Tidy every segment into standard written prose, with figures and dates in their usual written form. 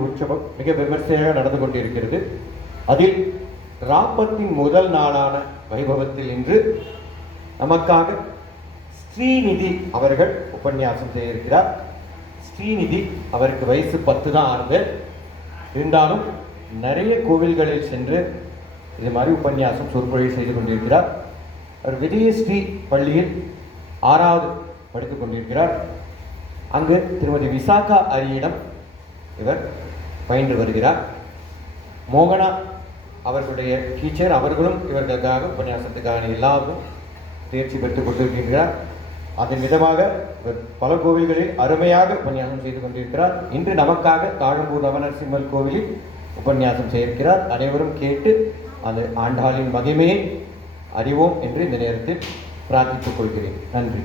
உற்சவம் மிக விமர்சையாக நடந்து கொண்டிருக்கிறது. அதில் ராப்பத்தின் முதல் நாளான வைபவத்தில் இன்று நமக்காக ஸ்ரீநிதி அவர்கள் உபன்யாசம் செய்ய இருக்கிறார். ஸ்ரீநிதி அவருக்கு வயசு 10 தான் ஆனது. இருந்தாலும் நிறைய கோவில்களில் சென்று இது மாதிரி உபன்யாசம் சொற்பொழிவு செய்து கொண்டிருக்கிறார். அவர் விஜயஸ்ரீ பள்ளியில் 6வது படித்துக் கொண்டிருக்கிறார். அங்கு திருமதி விசாகா அரியிடம் இவர் பயின்று வருகிறார். மோகனா அவர்களுடைய டீச்சர், அவர்களும் இவர்களுக்காக உபன்யாசத்துக்கான எல்லாரும் தேர்ச்சி பெற்றுக் கொண்டிருக்கின்றார். அதன் விதமாக இவர் பல கோவில்களில் அருமையாக உபன்யாசம் செய்து கொண்டிருக்கிறார். இன்று நமக்காக தாழம்பூர் நவநரசிம்மர் கோவிலில் உபன்யாசம் செய்திருக்கிறார். அனைவரும் கேட்டு அந்த ஆண்டாளின் மகிமையை அறிவோம் என்று இந்த நேரத்தில் பிரார்த்தித்துக் கொள்கிறேன். நன்றி.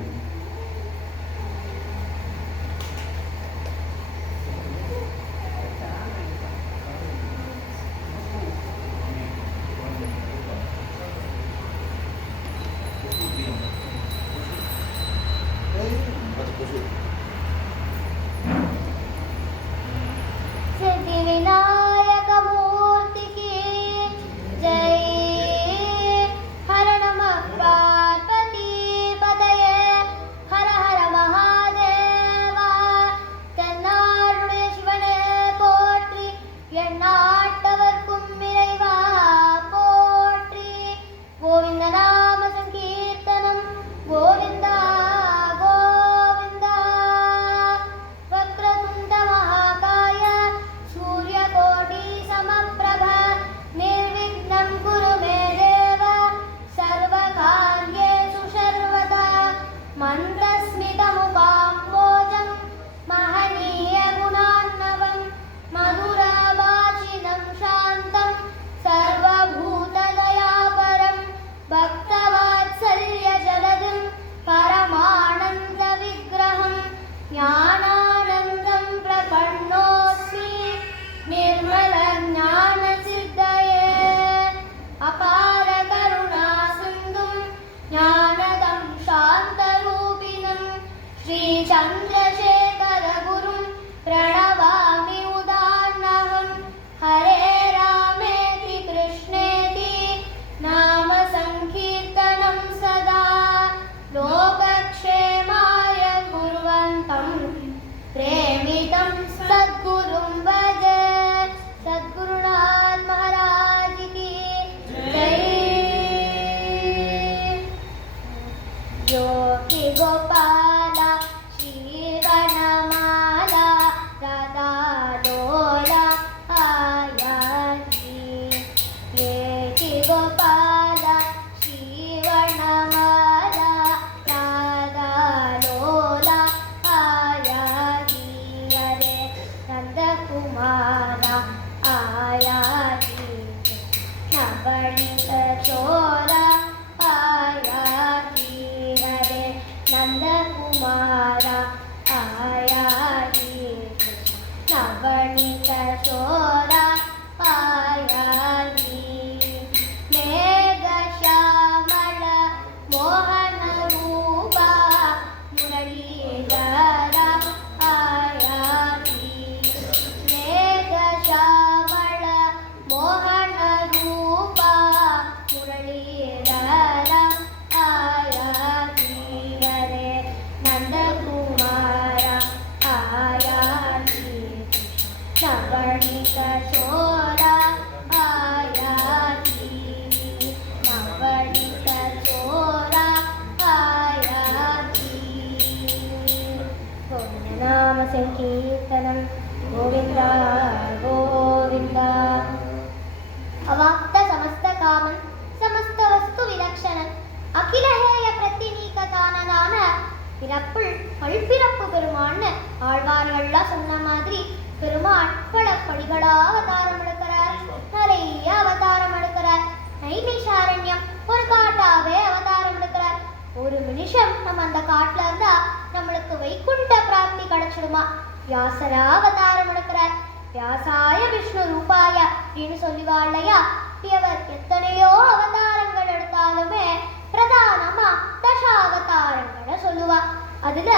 அதுல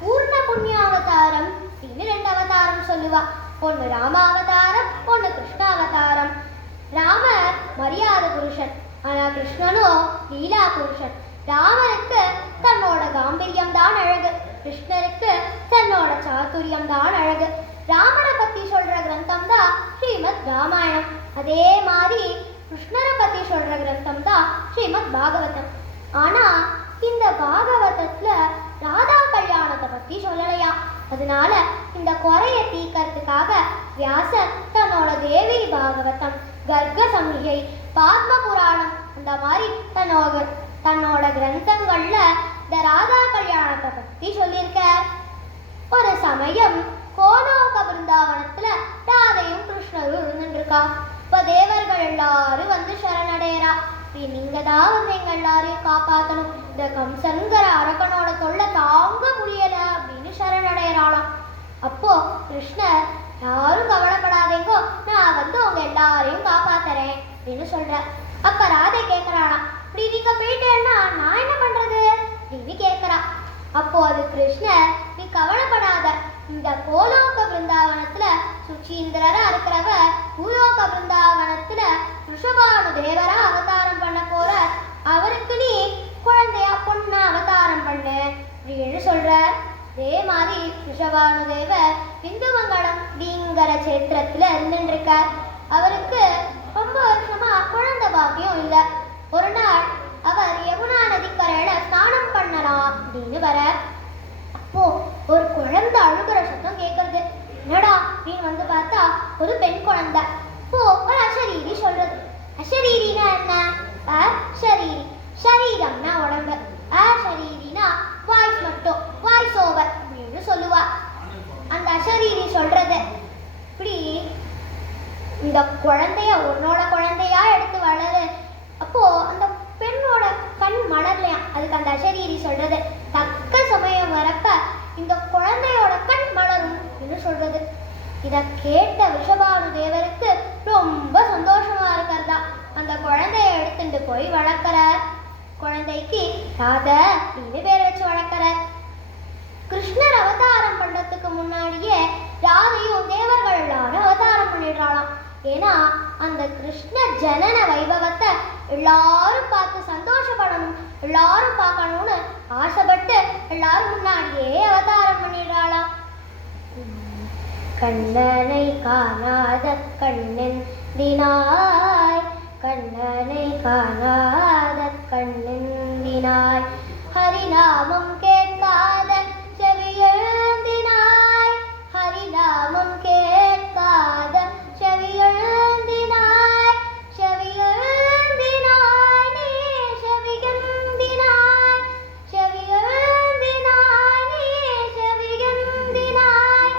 பூர்ண புண்ணியாவதாரம் 2 அவதாரம் சொல்லுவா. ஒன்று ராமாவதாரம், ஒன்று கிருஷ்ணாவதாரம். ராமர் மரியாதை புருஷன், ஆனா கிருஷ்ணனோ லீலா புருஷன். ராமருக்கு தன்னோட காம்பீரியம் தான் அழகு, கிருஷ்ணருக்கு தன்னோட சாதுரியம் தான் அழகு. ராமனை பத்தி சொல்ற கிரந்தம் தான் ஸ்ரீமத் ராமாயணம். அதே மாதிரி கிருஷ்ணரை பத்தி சொல்ற கிரந்தம் தான் ஸ்ரீமத் பாகவதம். ஆனா இந்த பாகவதத்துல ராதா கல்யாணத்தை பத்தி சொல்லலையா. அதனால இந்த குறைய தீக்கிறதுக்காக வியாசர் தன்னோட தேவி பாகவதம், கர்க சம்ஹிகை, பாத்ம புராணம் அந்த மாதிரி தன்னோட கிரந்தங்கள்ல இந்த ராதா கல்யாணத்தை பத்தி சொல்லியிருக்க. ஒரு சமயம் கோலோக பிருந்தாவனத்துல ராதையும் கிருஷ்ணரும் இருந்துருக்கா. இப்ப தேவர்கள் எல்லாரும் வந்து சரணடையறா. நீங்க தான் வந்து எங்க எல்லாரையும் காப்பாற்றணும், இந்த கம்சன்கிற அரக்கனோட தொல்லை தாங்க முடியல அப்படின்னு சரணடையறாளாம். அப்போ கிருஷ்ணர், யாரும் கவலைப்படாதீங்கோ, நான் வந்து உங்க எல்லாரையும் காப்பாத்துறேன் அப்படின்னு சொல்ற. அப்ப ராதை கேட்கறாளாம், இப்படி நீங்க போயிட்டேன்னா நான் என்ன பண்றது அப்படின்னு கேட்கறா. அப்போ அது கிருஷ்ணர், நீ கவலைப்படாத, இந்த கோலோக பிருந்தாவனத்துல சுச்சீந்திரரா இருக்கிறவர் பூலோக பிருந்தாவனத்துல ரிஷபானு தேவரா அவதாரம் பண்ண போற, அவருக்கு நீ குழந்தையா பொண்ணா அவதாரம் பண்ணு அப்படின்னு சொல்ற. அதே மாதிரி ரிஷபானு தேவர் இந்துமங்கலம் அப்படிங்கிற சேத்திரத்துல இருந்துருக்கார். அவருக்கு ரொம்ப வருஷமா குழந்தை பாக்கியம் இல்லை. ஒரு நாள் அவர் யமுனா நதிக்கரையில ஸ்நானம் பண்ணலாம் அப்படின்னு வர, அப்போ ஒரு குழந்தை அழுகிற சத்தம் கேட்கறது. என்னடா அப்படின்னு வந்து பார்த்தா ஒரு பெண் குழந்தை. இப்போ ஒரு அசரீரி சொல்றது. அசரீரினா என்ன? அசரீரி, சரீரம்னா உடம்பு, அசரீரினா வாய்ஸ் மட்டும், வாய்ஸ் ஓவர் அப்படின்னு சொல்லுவா. அந்த அசரீரி சொல்றது, இப்படி இந்த குழந்தைய உன்னோட குழந்தையா எடுத்து வளரு. அப்போ அந்த பெண்ணோட கண் மலர்லையாம். அதுக்கு அந்த அசரீரி சொல்றது, தக்க சமயம் வரப்ப இந்த குழந்தையோட கண் மலரும் என்று சொல்றது. இத கேட்ட ரிஷபானு தேவருக்கு ரொம்ப சந்தோஷமா இருக்கிறதா. அந்த குழந்தைய எடுத்துட்டு போய் வளர்க்கிற. குழந்தைக்கு ராதா அப்படின்னு பேர் வச்சு வளர்க்கிற. கிருஷ்ணர் அவதாரம் பண்றதுக்கு முன்னாடியே ராதையும் தேவர்கள் எல்லாரும் அவதாரம் பண்ணிடுறாளாம். ஏன்னா அந்த கிருஷ்ண ஜனன வைபவத்தை எல்லாரும் பார்த்து சந்தோஷப்படணும், எல்லாரும் பார்க்கணும்னு ஆசைப்பட்டு எல்லாரும் முன்னாடியே அவதாரம் பண்ணிடுறாளாம். கண்ணனை காணாத கண்ணன் தினாய், கண்ணனை காணாத கண்ணன் தினாய், ஹரிநாமம் கேட்காத செவியழுந்தினாய், ஹரிநாமம் கேட்காத செவியழுந்தினாய், செவியழுந்தினாய் நீ செவியந்தினாய், செவியழுந்தினாய் நீ செவியந்தினாய்,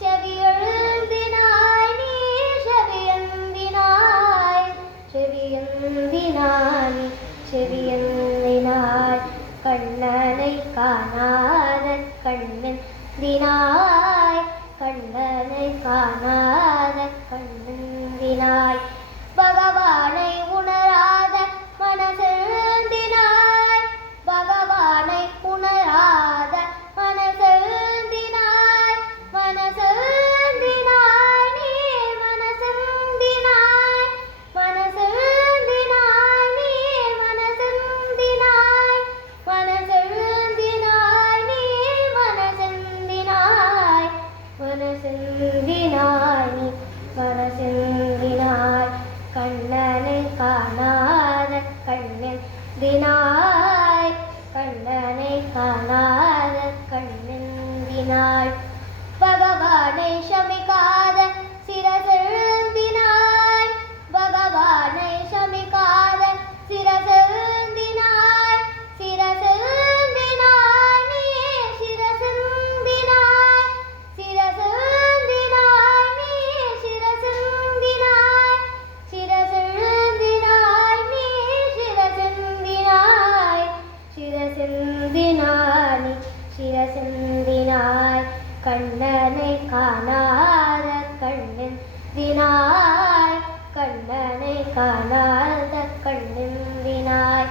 செவியழுந்தினாய் நீ செவியந்தினாய், செவியந்தினாய் செவியந்தினாய், கண்ணனை காணாத கண்ணன் தினாய், கண்ணனை காணாத கண்ணன் தினாய், பகவானை உணராத மனசெழுந்தினாய், பகவானை உணராத மனசெழுந்தினாய், மனசெழுந்தினாய் நீ மனசெழுந்தினாய், மனசெழுந்தினாய் நீ மனசெழுந்தினாய், மனசெழுந்தினாய் நீ மனசெழுந்தினாய், மனசெழுந்தினாய் நீ மனசெழுந்தினாய், கண்ணனை காணாத கண்ணன் தினாய், கண்ணனை காணாத கண்ணன் தினாய், பகவானை சமிக்காத சிரசெழுந்தினாய், பகவானை சமிக்காத சிரசெழுந்தினாய், சிரசெழுந்தினாய் நீ சிரசெழுந்தினாய், சிரசெழுந்தினாய் நீ சிரசெழுந்தினாய், சிரசெழுந்தினாய் நீ சிரசெழுந்தினாய், சிரசெழுந்தினாய் நீ சிரசெழுந்தினாய், கண்ணனை காணாத கண்ணன் தினாய், கண்ணனை காணாத கண்ணன் தினாய்,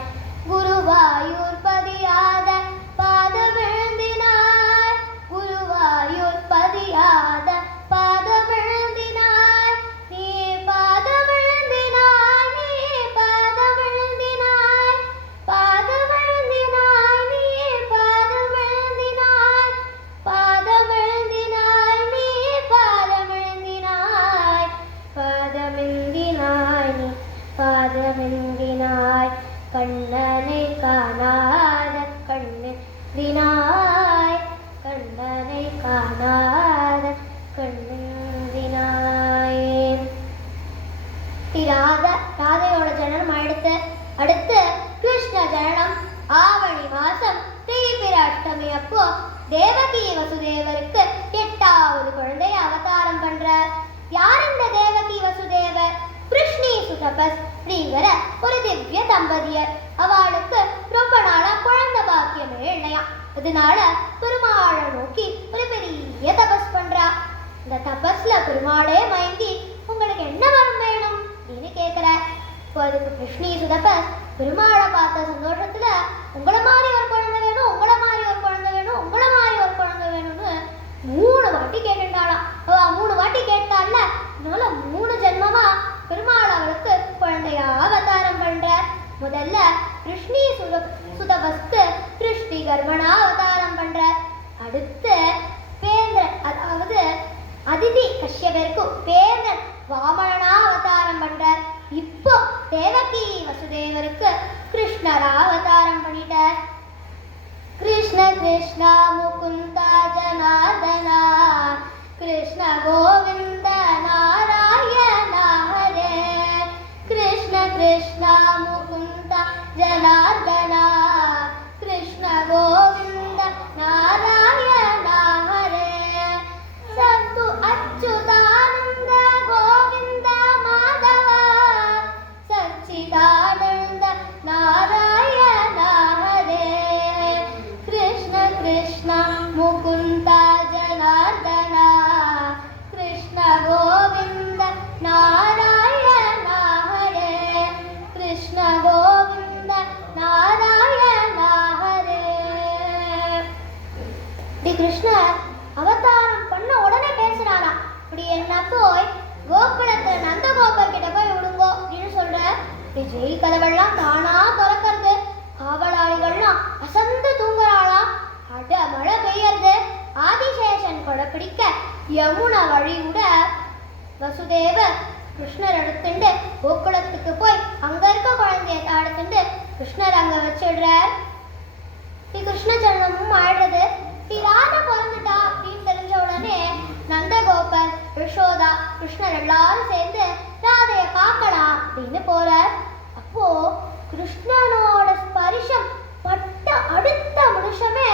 குருவாயூர் பதியாத பாதமிழ்ந்தினாய், குருவாயூர் பதியாத பாதமிழ்ந்தினாய், ஸ்ரீதர ஒரு திவ்ய தம்பதியர். அவளுக்கு ரொம்ப நாளா குழந்தை பாக்கியமே இல்லையா. அதனால பெருமாளை நோக்கி ஒரு பெரிய தபஸ் பண்றா. இந்த தபஸ்ல பெருமாளே மயங்கி உங்களுக்கு என்ன வரம் வேணும் அப்படின்னு கேட்கிற. இப்போ அதுக்கு கிருஷ்ணி சுதபஸ் பெருமாளை பார்த்த சந்தோஷத்துல உங்களை மாதிரி ஒரு குழந்தை வேணும், உங்களை மாதிரி ஒரு குழந்தை வேணும், உங்களை மாதிரி ஒரு குழந்தை வேணும்னு 3 வாட்டி கேட்டுட்டாளாம். அவ 3 வாட்டி கேட்டால அதனால 3 ஜென்மமா பெருமாள் அவளுக்கு குழந்தையா அவதாரம் பண்ற. முதல்ல கிருஷ்ணி சுதபஸ்க்கு கிருஷ்ணி கர்மனா அவதாரம் பண்ற. அடுத்து பேந்திரன் அதாவது அதிதி கஷ்யபருக்கு பேந்திரன் வாமனா அவதாரம் பண்றார். இப்போ தேவகி வசுதேவருக்கு கிருஷ்ணரா அவதாரம் பண்ணிட்டார். கிருஷ்ண கிருஷ்ண முகுந்த ஜனார்தனா கிருஷ்ண கோவிந்த நாராயண ஹரே. கிருஷ்ண கிருஷ்ண முகுந்த ஜனார்தனா கிருஷ்ண கோவிந்த நாராயண ஹரே. சத்து அச்சுதானந்த கோவிந்த மாதவ சச்சிதானந்த நாராயண ஹரே. கிருஷ்ண கிருஷ்ண முகுந்த ஜனார்தனா கிருஷ்ண கோவிந்த நாராயண ஹரே. கிருஷ்ண கோவிந்த நாராயண ஹரே. கிருஷ்ணர் அவதாரம் பண்ண உடனே பேசுறாரா. இப்படி என்ன போய் கோகுலத்துல நந்தகோபர் கிட்ட போய் விடுங்கோ அப்படின்னு சொல்ற. ஜெயில் கதவெல்லாம் தானா திறக்கிறது. காவலாளிகள்லாம் அசந்து தூங்குறாளா. அட மழை பெய்யறது. ஆதிசேஷன் கொடை பிடிக்க யமுனா வழி விட வசுதேவர் கிருஷ்ணர் எடுத்துட்டு கோகுலத்துக்கு போய் அங்க இருக்க குழந்தைய எடுத்துட்டு கிருஷ்ணர் அங்க வச்சிடுறார். கிருஷ்ண ஜன்மமும் ஆயிடுறது. ராதா பிறந்துட்டா அப்படின்னு தெரிஞ்ச உடனே நந்தகோபர் யசோதா கிருஷ்ணர் எல்லாரும் சேர்ந்து ராதைய பார்க்கலாம் அப்படின்னு போறார். அப்போ கிருஷ்ணனோட ஸ்பரிசம் பட்ட அடுத்த நிமிஷமே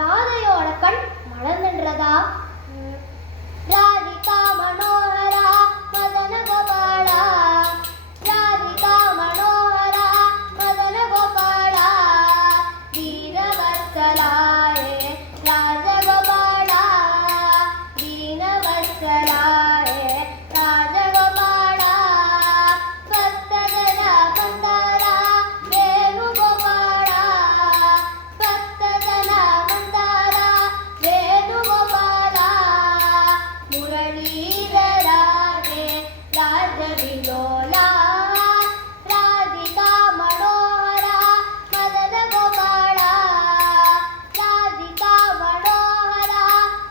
ராதையோட கண் மலர்ந்துன்றதா. ராதிகா மனோகரா மதன கோபாலா ராதிகா மனோகரா மதன கோபாலா தீனவத்சலாயே ராஜகோபாலா தீனவத்சலாயே ராஜகோபாலா பக்தஜன மந்தாரா வேணுகோபாலா பக்தஜன மந்தாரா வேணுகோபாலா முரளீதராஜே ராஜவிலோலா ராதிகா மனோகரா மதன கோபாலா ராதிகா மனோகரா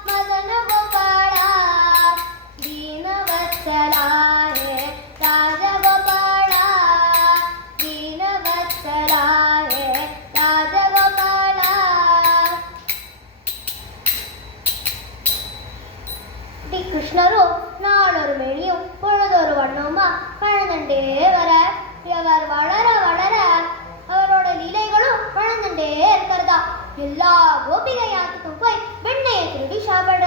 மதன கோபாலா தீனவத்சலாயே ராஜகோபாலா தீனவத்சலாயே ராஜகோபாலா. கிருஷ்ணரும் நாளொரு மேலியும் பொழுதொரு வண்ணமா வளர்ந்துட்டே வர. அவர் வளர வளர அவரோட லீலைகளும் வளர்ந்துட்டே இருக்கிறதா. எல்லா கோபிகையாத்துக்கும் போய் வெண்ணையை திருடி சாப்பிடுற.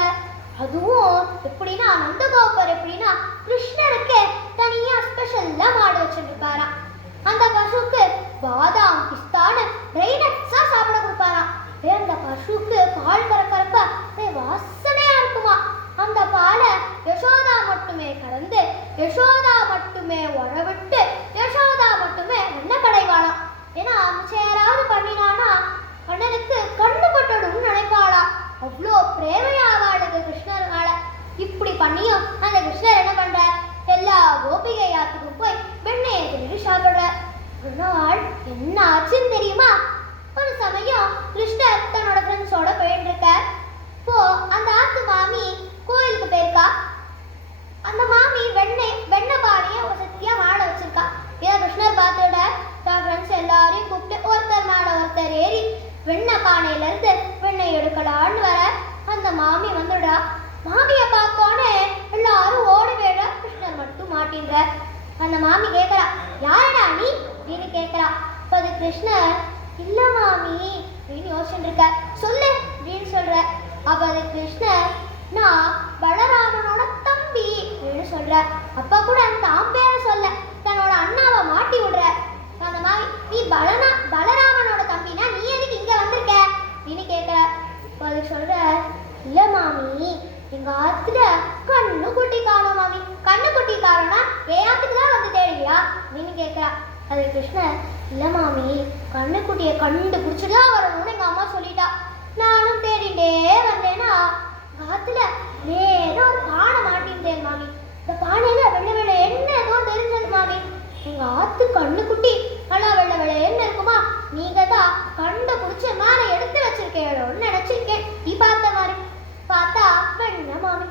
அதுவும் எப்படின்னா நந்தகோபர் எப்படின்னா கிருஷ்ணருக்கு தனியா ஸ்பெஷல்லா மாடு வச்சிருப்பாராம். அந்த பசுக்கு பாதாம் பிஸ்தான்னு ட்ரை நட்ஸா சாப்பிட கொடுப்பாராம். அந்த பசுக்கு பால் கறக்கறப்ப வாசனையா இருக்குமா. அந்த பாலை யசோதா மட்டுமே கறந்து யசோதா மட்டுமே உழவிட்டு யசோதா மட்டுமே வெண்ணெய் கடைவாளாம். ஏன்னா யாராவது பண்ணினானா அண்ணனுக்கு கண்ணு பட்டணும்னு நினைப்பாளா. அவ்வளோ பிரேமையாவாளுக்கு கிருஷ்ணர் மேல. இப்படி பண்ணியும் அந்த கிருஷ்ணர் என்ன பண்ற எல்லா கோபிகையாத்துக்கும் போய் வெண்ணெயை திருடி சாப்பிடுற. ஒரு நாள் என்ன ஆச்சுன்னு தெரியுமா. ஒரு சமயம் கிருஷ்ணர் தன்னோட ஃப்ரெண்ட்ஸோட போயிட்டு இருக்க. இப்போ அந்த ஆத்து மாமி கோயிலுக்கு போயிருக்கா. அந்த மாமி வெண்ணெய் பானையை சத்தியா மாட வச்சிருக்கா. இதை கிருஷ்ணர் பார்த்துட தன் ஃப்ரெண்ட்ஸ் எல்லாரையும் கூப்பிட்டு ஒருத்தர் மேல ஒருத்தர் ஏறி வெண்ணெய் பானையில இருந்து வெண்ணெய் எடுக்கலான்னு வர. அந்த மாமி வந்துடா. மாமியை பார்த்தோன்னே எல்லாரும் ஓடி போயிட. கிருஷ்ணர் மட்டும் மாட்டின்ற. அந்த மாமி கேட்கறா யாரடா நீ அப்படின்னு கேட்கறா. இப்போ அது கிருஷ்ணர் இல்ல மாமி அப்படின்னு யோசிச்சுட்டு இருக்க. சொல்லு அப்படின்னு சொல்ற. அப்ப அது கிருஷ்ணர் நான் பலராமனோட தம்பி அப்படின்னு சொல்ற. அப்ப கூட தான் பேரை சொல்ல தன்னோட அண்ணாவை மாட்டி விடுற. எங்க ஆத்துல கண்ணு குட்டி காணோம் மாமி. கண்ணு குட்டி காணோம்னா என் ஆத்துக்கு தான் வந்து தேடுவியா அப்படின்னு கேட்கிறா. அது கிருஷ்ணர், இல்ல மாமி, கண்ணு குட்டியை கண்டுபிடிச்சிட்டு தான் வரணும்னு எங்க அம்மா சொல்லிட்டா. நானும் தேடிட்டே வந்தேன்னா ஆத்துல வேற ஒரு பானை மாட்டிருந்தேன் மாமி. இந்த பானையில வெள்ளை வெள்ளை என்ன ஏதோ தெரிஞ்சது மாமி. எங்க ஆத்து கண்ணு குட்டி நல்லா வெள்ளை வெள்ளை என்ன இருக்குமா, நீங்க தான் கண்டுபிடிச்சு மேலே எடுத்து வச்சிருக்கேன்னு நினைச்சிருக்கேன். நீ பார்த்த மாதிரி பார்த்தா வெண்ண மாமி.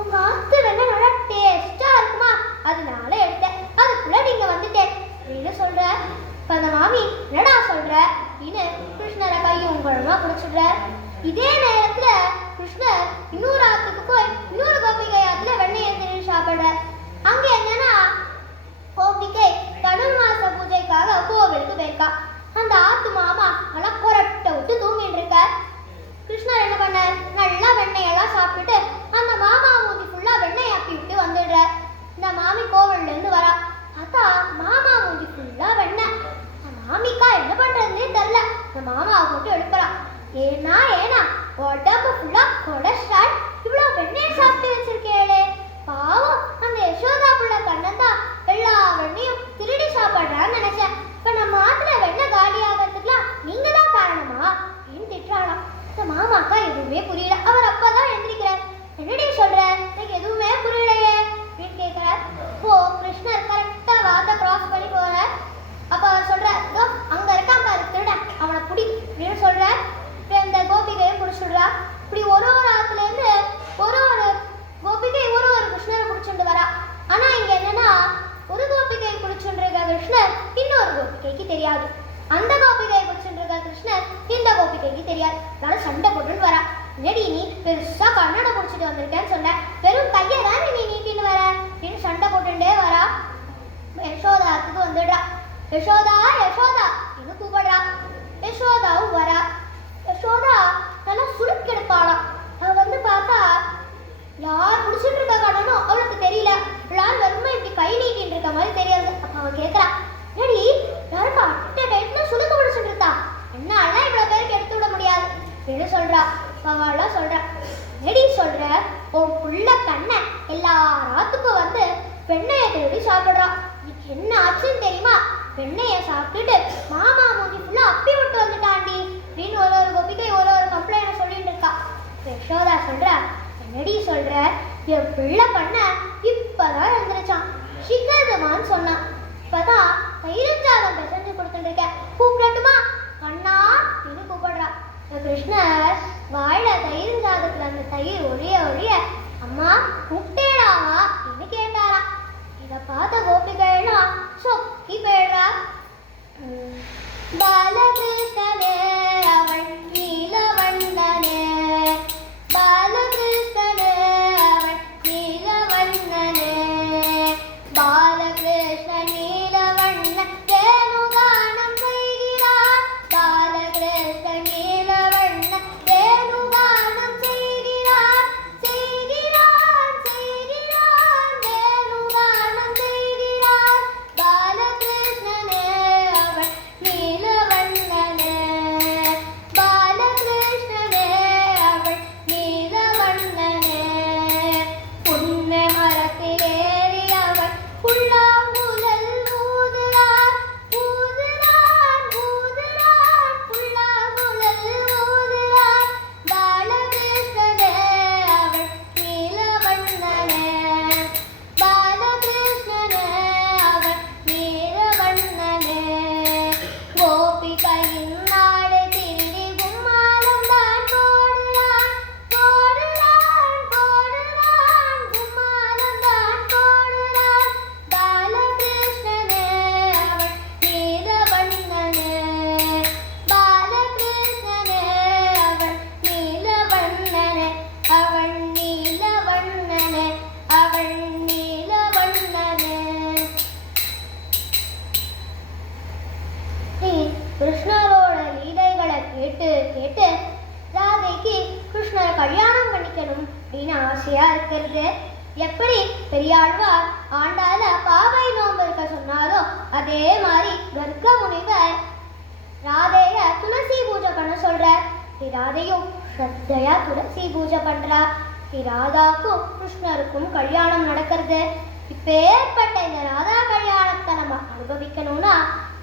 உங்க ஆத்து வெண்ண நல்லா டேஸ்டா இருக்குமா, அதனால எடுத்தேன். அதுக்குள்ள நீங்க வந்துட்டேன் அப்படின்னு சொல்ற. அந்த மாமி என்னடா சொல்ற அப்படின்னு கிருஷ்ணரை கையும் குழம்பா குடிச்சுடுற. இதே நேரத்துல கிருஷ்ணர் இன்னொரு ஆத்துக்கு போய் இன்னொரு கோபிகை ஆத்துல வெண்ணெய் எடுத்து சாப்பிடுற. அங்க என்னன்னா கோபிகை தனுர்மாச பூஜைக்காக கோவிலுக்கு போயிருக்கா. அந்த ஆத்து மாமா நல்லா கொரட்டை விட்டு தூங்கிட்டு இருக்க. கிருஷ்ணர் என்ன பண்ண, நல்லா வெண்ணெயெல்லாம் சாப்பிட்டுட்டு அந்த மாமா மூஞ்சி ஃபுல்லா வெண்ணெய் ஆக்கி விட்டு வந்துடுற. இந்த மாமி கோவில்ல இருந்து வரா. பார்த்தா மாமா மூஞ்சி ஃபுல்லா வெண்ணெய். மாமிக்கா என்ன பண்றதுன்னே தெரியல. இந்த மாமாவை போட்டு எழுப்புறா. ஏன்னா உடம்பு ஃபுல்லா கொலஸ்ட்ரால், இவ்வளவு வெண்ணெயை சாப்பிட்டு வச்சிருக்கேளே. பாவம் அந்த யசோதா புள்ள கண்ணன் தான் எல்லா வெண்ணையும் திருடி சாப்பிடுறான்னு நினைச்சேன். இப்ப நம்ம ஆத்துல வெண்ணெய் காலி ஆகிறதுக்குலாம் நீங்க தான் காரணமா அப்படின்னு திட்டுறாளாம். இந்த மாமாக்கா எதுவுமே புரியல. அவர் அப்பதான் எந்திரிக்கிறார். என்னடி சொல்ற, எனக்கு எதுவுமே புரியலையே அப்படின்னு கேட்கிறார். இப்போ கிருஷ்ணர் கரெக்டா வாத்த கிராஸ் பண்ணி போறார். அப்ப அவர் சொல்ற, அங்க இருக்கான் பாரு திருட, அவனை புடி அப்படின்னு சொல்ற. இந்த கோபிகையும் பிடிச்சுடுறா. இப்படி ஒரு ஒரு ஆத்துல இருந்து ஒரு ஒரு கோபிகை ஒரு ஒரு கிருஷ்ணரை பிடிச்சுட்டு வரா. ஆனா இங்க என்னன்னா ஒரு கோபிகை பிடிச்சுட்டு இருக்க கிருஷ்ணர் இன்னொரு கோபிகைக்கு தெரியாது. அந்த கோபிகை பிடிச்சுட்டு இருக்க கிருஷ்ணர் இந்த கோபிகைக்கு தெரியாது. அதனால சண்டை போட்டுன்னு வரா. என்னடி நீ பெருசா கண்ணனை பிடிச்சிட்டு வந்திருக்கேன்னு சொன்ன, வெறும் கையை தான் நீ நீட்டின்னு வர அப்படின்னு சண்டை போட்டுட்டே வரா. யசோதாத்துக்கு வந்துடுறா. யசோதா யசோதா என்று கூப்பிடுறா. யசோதாவும் வரா. யசோதா நல்லா சுருக்கெடுப்பாளாம். அவ வந்து பார்த்தா யார் பிடிச்சிட்டு இருக்க கண்ணனும் அவளுக்கு தெரியல. எல்லாரும் வெறுமை இப்படி கை நீட்டின்னு இருக்க மாதிரி தெரியாது. அப்ப அவ கேட்கறா, ஏடி யாருக்கும் அட்டை டைட்ல சுருக்க பிடிச்சிட்டு இருக்கா, என்னால இவ்வளவு பேருக்கு எடுத்து விட முடியாது அப்படின்னு சொல்றா. அவெல்லாம் சொல்றா, ஏடி சொல்ற, உன் புள்ள கண்ணை எல்லா ராத்துக்கும் வந்து வெண்ணெயை திருடி சாப்பிடுறா. இன்னைக்கு என்ன ஆச்சுன்னு தெரியுமா, வெண்ணெயை சாப்பிட்டுட்டு மாமா மூஞ்சி ஃபுல்லா அப்பி விட்டு வந்துட்டாண்டி அப்படின்னு ஒரு ஒரு கோபிகை ஒரு ஒரு கம்ப்ளைண்ட் சொல்லிட்டு இருக்கா. யசோதா சொல்றா, என்னடி சொல்ற, என் பிள்ளை பண்ண இப்பதான் எழுந்திருச்சான், சிக்கதுமான்னு சொன்னான். இப்பதான் தயிரஞ்சாதம் பிசைஞ்சு கொடுத்துட்டு இருக்கேன், கூப்பிடட்டுமா கண்ணா அப்படின்னு கூப்பிடுறா. கிருஷ்ணர் வாயில தயிரஞ்சாதத்துல அந்த தயிர் ஒழிய ஒழிய, அம்மா கூப்பிட்டேடாவா அப்படின்னு கேட்டாரா. இதை பார்த்த கோபிகைலாம் சொக்கி போயிடுறா. பாலகிருஷ்ணனே அவள் நீலவண்ணனே, பாலகிருஷ்ணனே அவள் நீலவண்ணனே, பாலகிருஷ்ண நீலவண்ண வேணுகானம் செய்கிறார், பாலகிருஷ்ண நீலவண்ண வேணுகானம் செய்கிறார், செய்கிறார் செய்கிறார் வேணுகானம் செய்கிறார், பாலகிருஷ்ணனே அவள் நீலவண்ணனே, பாலகிருஷ்ணனே அவள் நீலவண்ணனே, புன்னை மரத்தில் ஏறி அவள் புல்லாங்குழல் ஊதுறார், ஊதுறார் ஊதுறார் புல்லாங்குழல் ஊதுறார், பாலகிருஷ்ணனே அவள் நீலவண்ணனே, பாலகிருஷ்ணனே அவள் நீலவண்ணனே, கோபிகையின் நாடு திருடி கும்மாளம் தான் போடுறான், போடுறான் போடுறான் கும்மாளம் தான் போடுறான், பாலகிருஷ்ணனே அவள் நீலவண்ணனே, பாலகிருஷ்ணனே அவள் நீலவண்ணனே, அவள் நீலவண்ணனே, அவள் நீலவண்ணனே. கிருஷ்ணரோட லீலைகளை கேட்டு கேட்டு ராதைக்கு கிருஷ்ணரை கல்யாணம் பண்ணிக்கணும் அப்படின்னு ஆசையா இருக்கிறது. எப்படி பெரியாழ்வார் ஆண்டால பாவை நோன்பு இருக்க சொன்னாரோ அதே மாதிரி கர்க்க முனிவர் ராதைய துளசி பூஜை பண்ண சொல்றார். ராதையும் ஸ்ரத்தையா துளசி பூஜை பண்றா. ராதாக்கும் கிருஷ்ணருக்கும் கல்யாணம் நடக்கிறது. இப்பேற்பட்ட இந்த ராதா கல்யாணத்தை நம்ம அனுபவிக்கணும்னா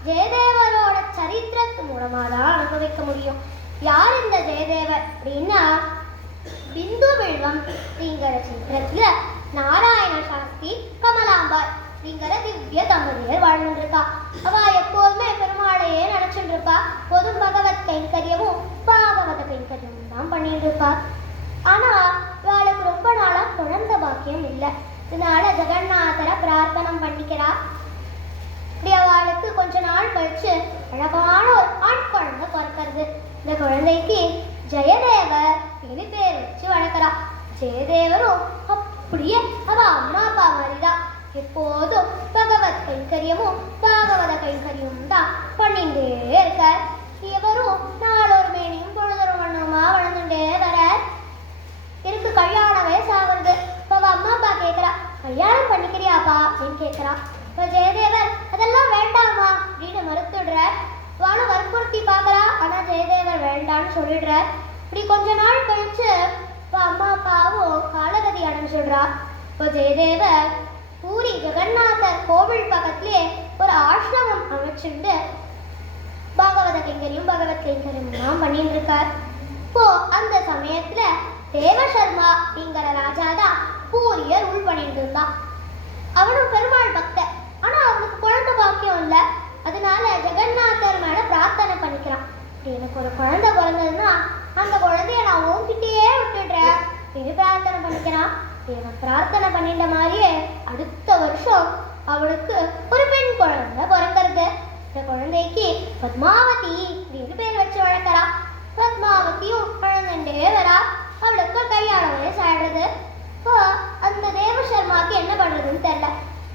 ஜெயதேவரோட சரித்திரத்து மூலமா தான் அனுபவிக்க முடியும். யார் இந்த ஜெயதேவர் அப்படின்னா, பிந்து வில்வம் அப்படிங்கிற சித்திரத்துல நாராயண சாஸ்திரி கமலாம்பாள் அப்படிங்கிற திவ்ய தம்பதியர் வாழ்ந்துட்டு இருக்கா. அவ எப்போதுமே பெருமாளையே நினைச்சுட்டு இருப்பா. பொதும் பகவத் கைங்கரியமும் பாகவத கைங்கரியமும் தான் பண்ணிட்டு இருப்பா. ஆனா இவளுக்கு ரொம்ப நாளா குழந்தை பாக்கியம் இல்லை. இதனால ஜெகநாதரை பிரார்த்தனம் பண்ணிக்கிறா. இப்படி அவளுக்கு கொஞ்ச நாள் கழிச்சு அழகான ஒரு ஆண் குழந்தை பிறக்கிறது. இந்த குழந்தைக்கு ஜெயதேவர் இனி பேர் வச்சு வளர்க்கிறா. ஜெயதேவரும் அப்படியே அவ அம்மா அப்பா மாதிரிதான் எப்போதும் பகவத் கைங்கரியமும் பாகவத கைங்கரியமும் தான் பண்ணிட்டே இருக்கார். இவரும் நாளொரு மேனியும் பொழுதொரு வண்ணமா வளர்ந்துட்டே வர எனக்கு கல்யாண வயசாகிறது. இப்போ அம்மா அப்பா கேட்குறா, கல்யாணம் பண்ணிக்கிறியாப்பா அப்படின்னு கேட்குறா. இப்போ ஜெயதேவர் அதெல்லாம் வேண்டாமா அப்படின்னு மறுத்துடுறார். வானும் வற்புறுத்தி பார்க்குறா. ஆனால் ஜெயதேவர் வேண்டான்னு சொல்லிடுறார். இப்படி கொஞ்ச நாள் கழிச்சு இப்போ அம்மா அப்பாவும் காலகதி அடைஞ்சிடுறா. இப்போ ஜெயதேவர் பூரி ஜெகநாதர் கோவில் பக்கத்துலேயே ஒரு ஆசிரமம் அமைச்சுட்டு பாகவத கைங்கரியம் பகவத் கைங்கரியம் பண்ணிட்டு இருக்கார். இப்போ அந்த சமயத்துல தேவசர்மா அப்படிங்கிற ராஜா தான் பூரிய ரூல் பண்ணிட்டு இருந்தான். அவனும் பெருமாள் பக்தன். ஆனா அவனுக்கு குழந்தை பாக்கியம் இல்லை. அதனால ஜெகநாதர் மேல பிரார்த்தனை பண்ணிக்கிறான். எனக்கு ஒரு குழந்தை பிறந்ததுன்னா அந்த குழந்தைய நான் உன்கிட்டயே விட்டுடுறேன் அப்படின்னு பிரார்த்தனை பண்ணிக்கிறான். இவன் பிரார்த்தனை பண்ணிட்ட மாதிரியே அடுத்த வருஷம் அவளுக்கு ஒரு பெண் குழந்தை பிறக்கிறது. இந்த குழந்தைக்கு பத்மாவதி அப்படின்னு பேர் வச்சு வளர்க்கிறா. பத்மாவதியும் குழந்தைண்டே வரா. அவளுக்கு கல்யாண வயசு ஆயிடுறது. இப்போ அந்த தேவசர்மாவுக்கு என்ன பண்றதுன்னு தெரியல.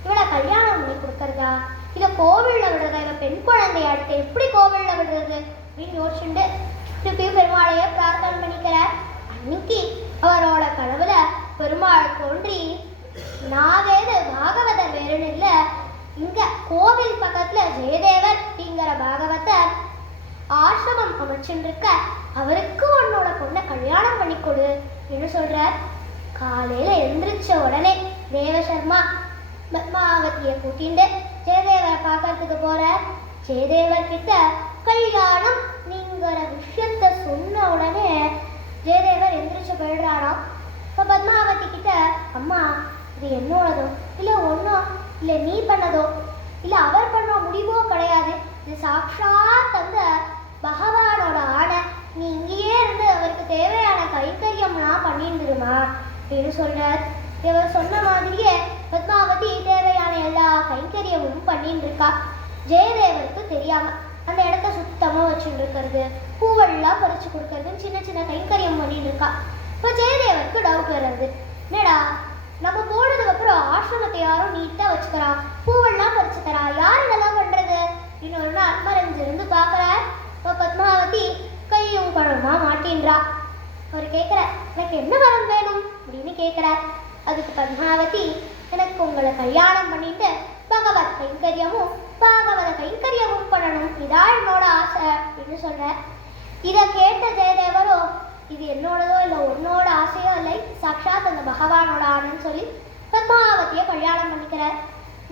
இவளை கல்யாணம் பண்ணி கொடுக்கறதா இல்ல கோவில்ல விடுறதா, இவ பெண் குழந்தைய அடுத்து எப்படி கோவில்ல விடுறது அப்படின்னு யோசிச்சுட்டு திருப்பியும் பெருமாளையே பிரார்த்தனை பண்ணிக்கிறார். அன்னைக்கு அவரோட கனவுல பெருமாள் தோன்றி, நான் வேறு பாகவதர் வேறுன்னு இல்லை, இங்க கோவில் பக்கத்துல ஜெயதேவர் அப்படிங்கிற பாகவதர் ஆசிரமம் அமைச்சுருக்க, அவருக்கு உன்னோட பொண்ணை கல்யாணம் பண்ணி கொடு என்று சொல்றார். காலையில எந்திரிச்ச உடனே தேவசர்மா பத்மாவதியை கூட்டிட்டு ஜெயதேவரை பார்க்கறதுக்கு போறார். ஜெயதேவர் கிட்ட கல்யாணம் நீங்கிற விஷயத்த சொன்ன உடனே ஜெயதேவர் எந்திரிச்சு போயிடுறாராம். இப்போ பத்மாவதி கிட்ட, அம்மா இது என்னோடதோ இல்லை ஒன்றும் இல்லை நீ பண்ணதோ இல்லை அவர் பண்ண முடிவோ கிடையாது, இது சாட்சாத் அந்த பகவானோட ஆணை, நீ இங்கேயே இருந்து அவருக்கு தேவையான கைங்கரியம்லாம் பண்ணிட்டுருமா அப்படின்னு சொல்றார். இவர் சொன்ன மாதிரியே பத்மாவதி தேவையான எல்லா கைங்கரியமும் பண்ணிட்டு இருக்கா. ஜெயதேவருக்கு தெரியாம அந்த இடத்த சுத்தமா வச்சுட்டு இருக்கிறது, பூவெல்லாம் பறிச்சு கொடுக்கறதுன்னு சின்ன சின்ன கைங்கரியம் பண்ணிட்டு இருக்கா. இப்போ ஜெயதேவருக்கு டவுட் வர்றது, என்னடா நம்ம போனதுக்கு அப்புறம் ஆசிரமத்தை யாரும் நீட்டா வச்சுக்கிறா, பூவெல்லாம் பறிச்சுக்கிறா, யார் இதெல்லாம் பண்றது அப்படின்னு ஒரு நாள் மறைஞ்சிருந்து பார்க்குறார். இப்போ பத்மாவதி கையும் குழம்பா மாட்டின்றா. அவர் கேட்குறார், எனக்கு என்ன வரம் வேணும் அப்படின்னு கேட்குறார். அதுக்கு பத்மாவதி, எனக்கு உங்களை கல்யாணம் பண்ணிட்டு பகவத் கைங்கரியமும் பாகவத கைங்கரியமும் பண்ணணும், இதான் என்னோட ஆசை அப்படின்னு சொல்றார். இதை கேட்ட ஜெயதேவரோ, இது என்னோடதோ இல்லை உன்னோட ஆசையோ இல்லை, சாட்சாத் அந்த பகவானோட ஆணைன்னு சொல்லி பத்மாவதியை கல்யாணம் பண்ணிக்கிறார்.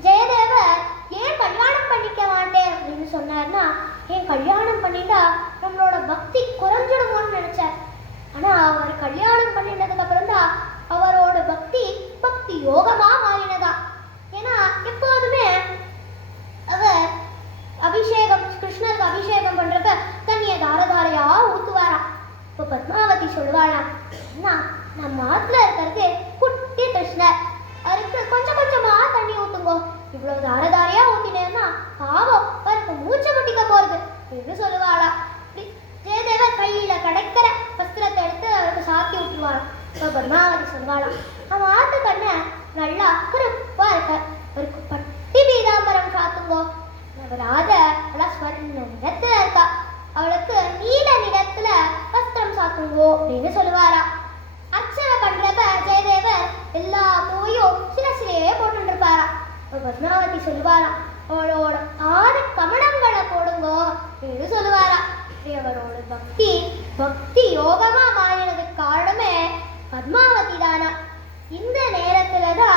ஜெயதேவர் ஏன் கல்யாணம் பண்ணிக்க மாட்டேன் அப்படின்னு சொன்னார்னா, ஏன் கல்யாணம் பண்ணிட்டா நம்மளோட பக்தி குறைஞ்சிடுமோன்னு நினைச்சார். ஆனா அவர் கல்யாணம் பண்ணினதுக்கு அப்புறம் தான் அவரோட பக்தி பக்தி யோகமா மாறினதா. ஏன்னா எப்போதுமே அவர் அபிஷேகம் கிருஷ்ணருக்கு அபிஷேகம் பண்றப்ப தண்ணியை தாரதாரையா ஊத்துவாராம். இப்போ பத்மாவதி சொல்லுவாளாம், அண்ணா நம்ம ஆத்துல இருக்கிறது குட்டி கிருஷ்ணர், அவருக்கு கொஞ்சம் கொஞ்சமா தண்ணி ஊத்துங்கோ, இவ்வளவு தாரதாரையா ஊத்தினேன்னா பாவம் அவருக்கு மூச்சை முட்டிக்க போறது என்று சொல்லுவாளா. ஜெயதேவர் கையில கிடைக்கிற வஸ்திரத்தை எடுத்து அவருக்கு சாத்தி விட்டுருவாளாம். இப்போ பத்மாவதி சொல்லுவாளாம், அவன் ஆத்து கண்ண நல்லா கருப்பா இருக்க, அவருக்கு பட்டி பீதாம்பரம் சாத்துங்கோ, ராஜ ஸ்வர்ண நிறத்துல இருக்கா, அவளுக்கு நீல நிறத்துல வஸ்திரம் சாத்துங்கோ அப்படின்னு சொல்லுவாரா. அர்ச்சனை பண்றப்ப ஜெயதேவர் எல்லா பூவையும் சிலசிலேயே போட்டு இருப்பாரா. பத்மாவதி சொல்லுவாராம், அவளோட 6 கமலங்களை போடுங்கோ அப்படின்னு சொல்லுவாரா. அவரோட பக்தி பக்தி யோகமா மாறினதுக்கு காரணமே பத்மாவதி தானே. அடுத்ததா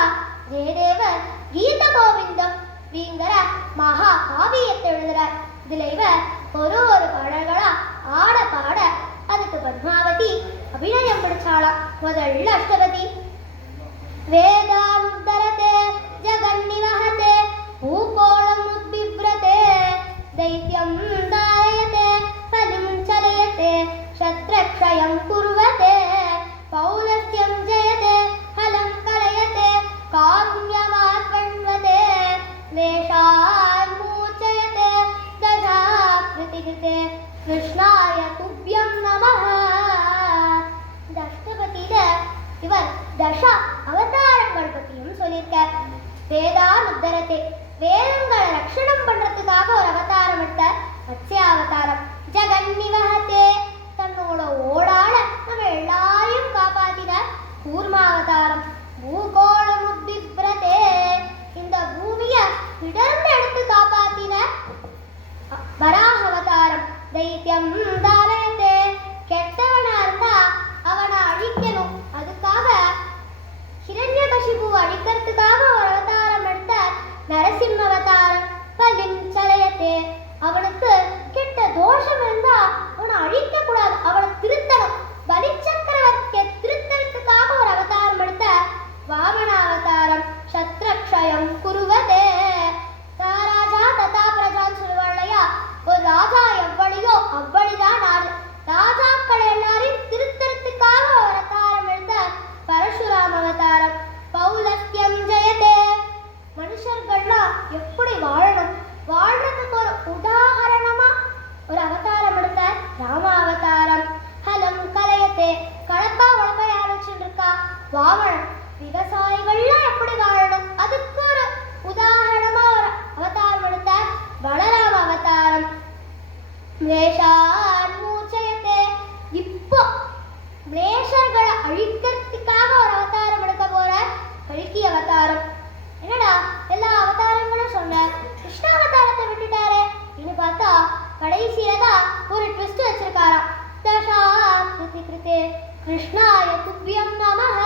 ஜெயதேவர் கீத கோவிந்தம் அப்படிங்கிற மகா காவியத்தை எழுதுறார். இதுல இவர் ஒரு பாடல்களா ஆட பாட அதுக்கு பத்மாவதி அபிநயம் பிடிச்சாளாம். முதல்ல அஷ்டபதி. வேதாந்தரதே ஜகன்னிவஹதே பூகோளம் உத்பிப்ரதே दैत्यं दारयते फलिं चलयते शत्रक्षयं कुर्वते पौलस्त्यं जयते फलं कलयते कारुण्यमात्मन्वते वेषान् मूर्छयते दशाकृतिकृते कृष्णाय तुभ्यं नमः. இந்த அஷ்டபதியில இவர் தசா அவதாரங்கள் பற்றியும் சொல்லியிருக்கார். வேதான் உத்தரத்தை வேதங்களை ரட்சணம் பண்றதுக்காக ஒரு அவதாரம் எடுத்தார், மத்ஸ்யாவதாரம். ஜகன்னிவஹதே தன்னோட ஓடால நம்ம எல்லாரையும் காப்பாத்தினார், கூர்மாவதாரம். பூகோளம் உத்பிப்ரதே இந்த பூமியை இடர்ந்து எடுத்து காப்பாத்தினார், வராக அவதாரம். தைத்தியம் தாரயதே கெட்டவனா இருந்தா அவனை அழிக்கணும், அதுக்காக ஹிரண்யகசிபுவை அழிக்கிறதுக்காக ஒரு அவதாரம் எடுத்தார், நரசிம்ம அவதாரம். பலிம் சலயத்தே அவனுக்கு கெட்ட தோஷம் இருந்தா அவனை அழிக்க கூடாது, அவனை திருத்தணும். பலி சக்கரவர்த்தியை திருத்தறதுக்காக ஒரு அவதாரம் எடுத்த வாமன அவதாரம். சத்ரக்ஷயம் குருவதே ராஜா ததா பிரஜான்னு சொல்லுவாள் இல்லையா, ஒரு ராஜா எவ்வளியோ அவ்வளிதான் நாடு. ராஜாக்கள் எல்லாரையும் திருத்தறதுக்காக ஒரு அவதாரம் எடுத்த பரசுராம அவதாரம். பௌலஸ்தியம் ஜெயதே மனுஷர்கள்லாம் எப்படி வாழணும், வாழ்றதுக்கு ஒரு உதாரணமா ஒரு அவதாரம் எடுத்தார், ராமாவதாரம். ஹலம் கலையத்தே கலப்பா உழப்ப யார் வச்சுட்டு இருக்கா, வாமனன். விவசாயிகள்லாம் எப்படி வாழணும் அதுக்கு ஒரு உதாரணமா ஒரு அவதாரம் எடுத்தார், பலராம அவதாரம். மேஷான் மூச்சயத்தே இப்போ மேஷர்களை அழிக்கிறதுக்காக ஒரு அவதாரம் எடுக்க போற கல்கி அவதாரம். என்னடா எல்லா அவதாரங்களும் சொன்னார், கிருஷ்ண அவதாரத்தை விட்டுட்டாரே இனி பார்த்தா கடைசியில தான் ஒரு ட்விஸ்ட் வச்சிருக்காராம். தசா கிருதி கிருதே கிருஷ்ணாய துப்யம் நமஹ.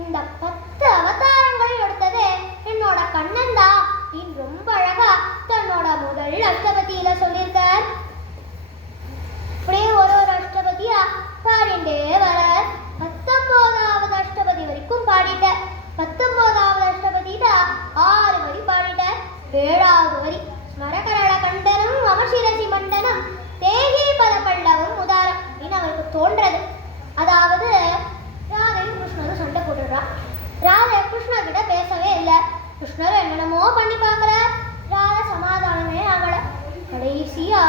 இந்த 10 அவதாரங்களையும் எடுத்ததே என்னோட கண்ணன் தான் இன்னு ரொம்ப அழகா தன்னோட முதல் அஷ்டபதியில சொல்லியிருக்கார். இப்படியே ஒரு அஷ்டபதியா பாடிண்டே வர 19வது அஷ்டபதி வரைக்கும் பாடிட்டார். 19வது அஷ்டபதியில 6 வரி பாடிட்டார். 7வது வரி ஸ்மரகரள கண்டனம் அமசிரசி மண்டனம் தேகி பத பல்லவும் உதாரம் அப்படின்னு அவருக்கு தோன்றது. அதாவது ராதையும் கிருஷ்ணரும் சண்டை போட்டுடுறான். ராதை கிருஷ்ணர் கிட்ட பேசவே இல்லை, கிருஷ்ணர் என்னென்னமோ பண்ணி பார்க்குறார், ராதை சமாதானமே ஆகல. கடைசியா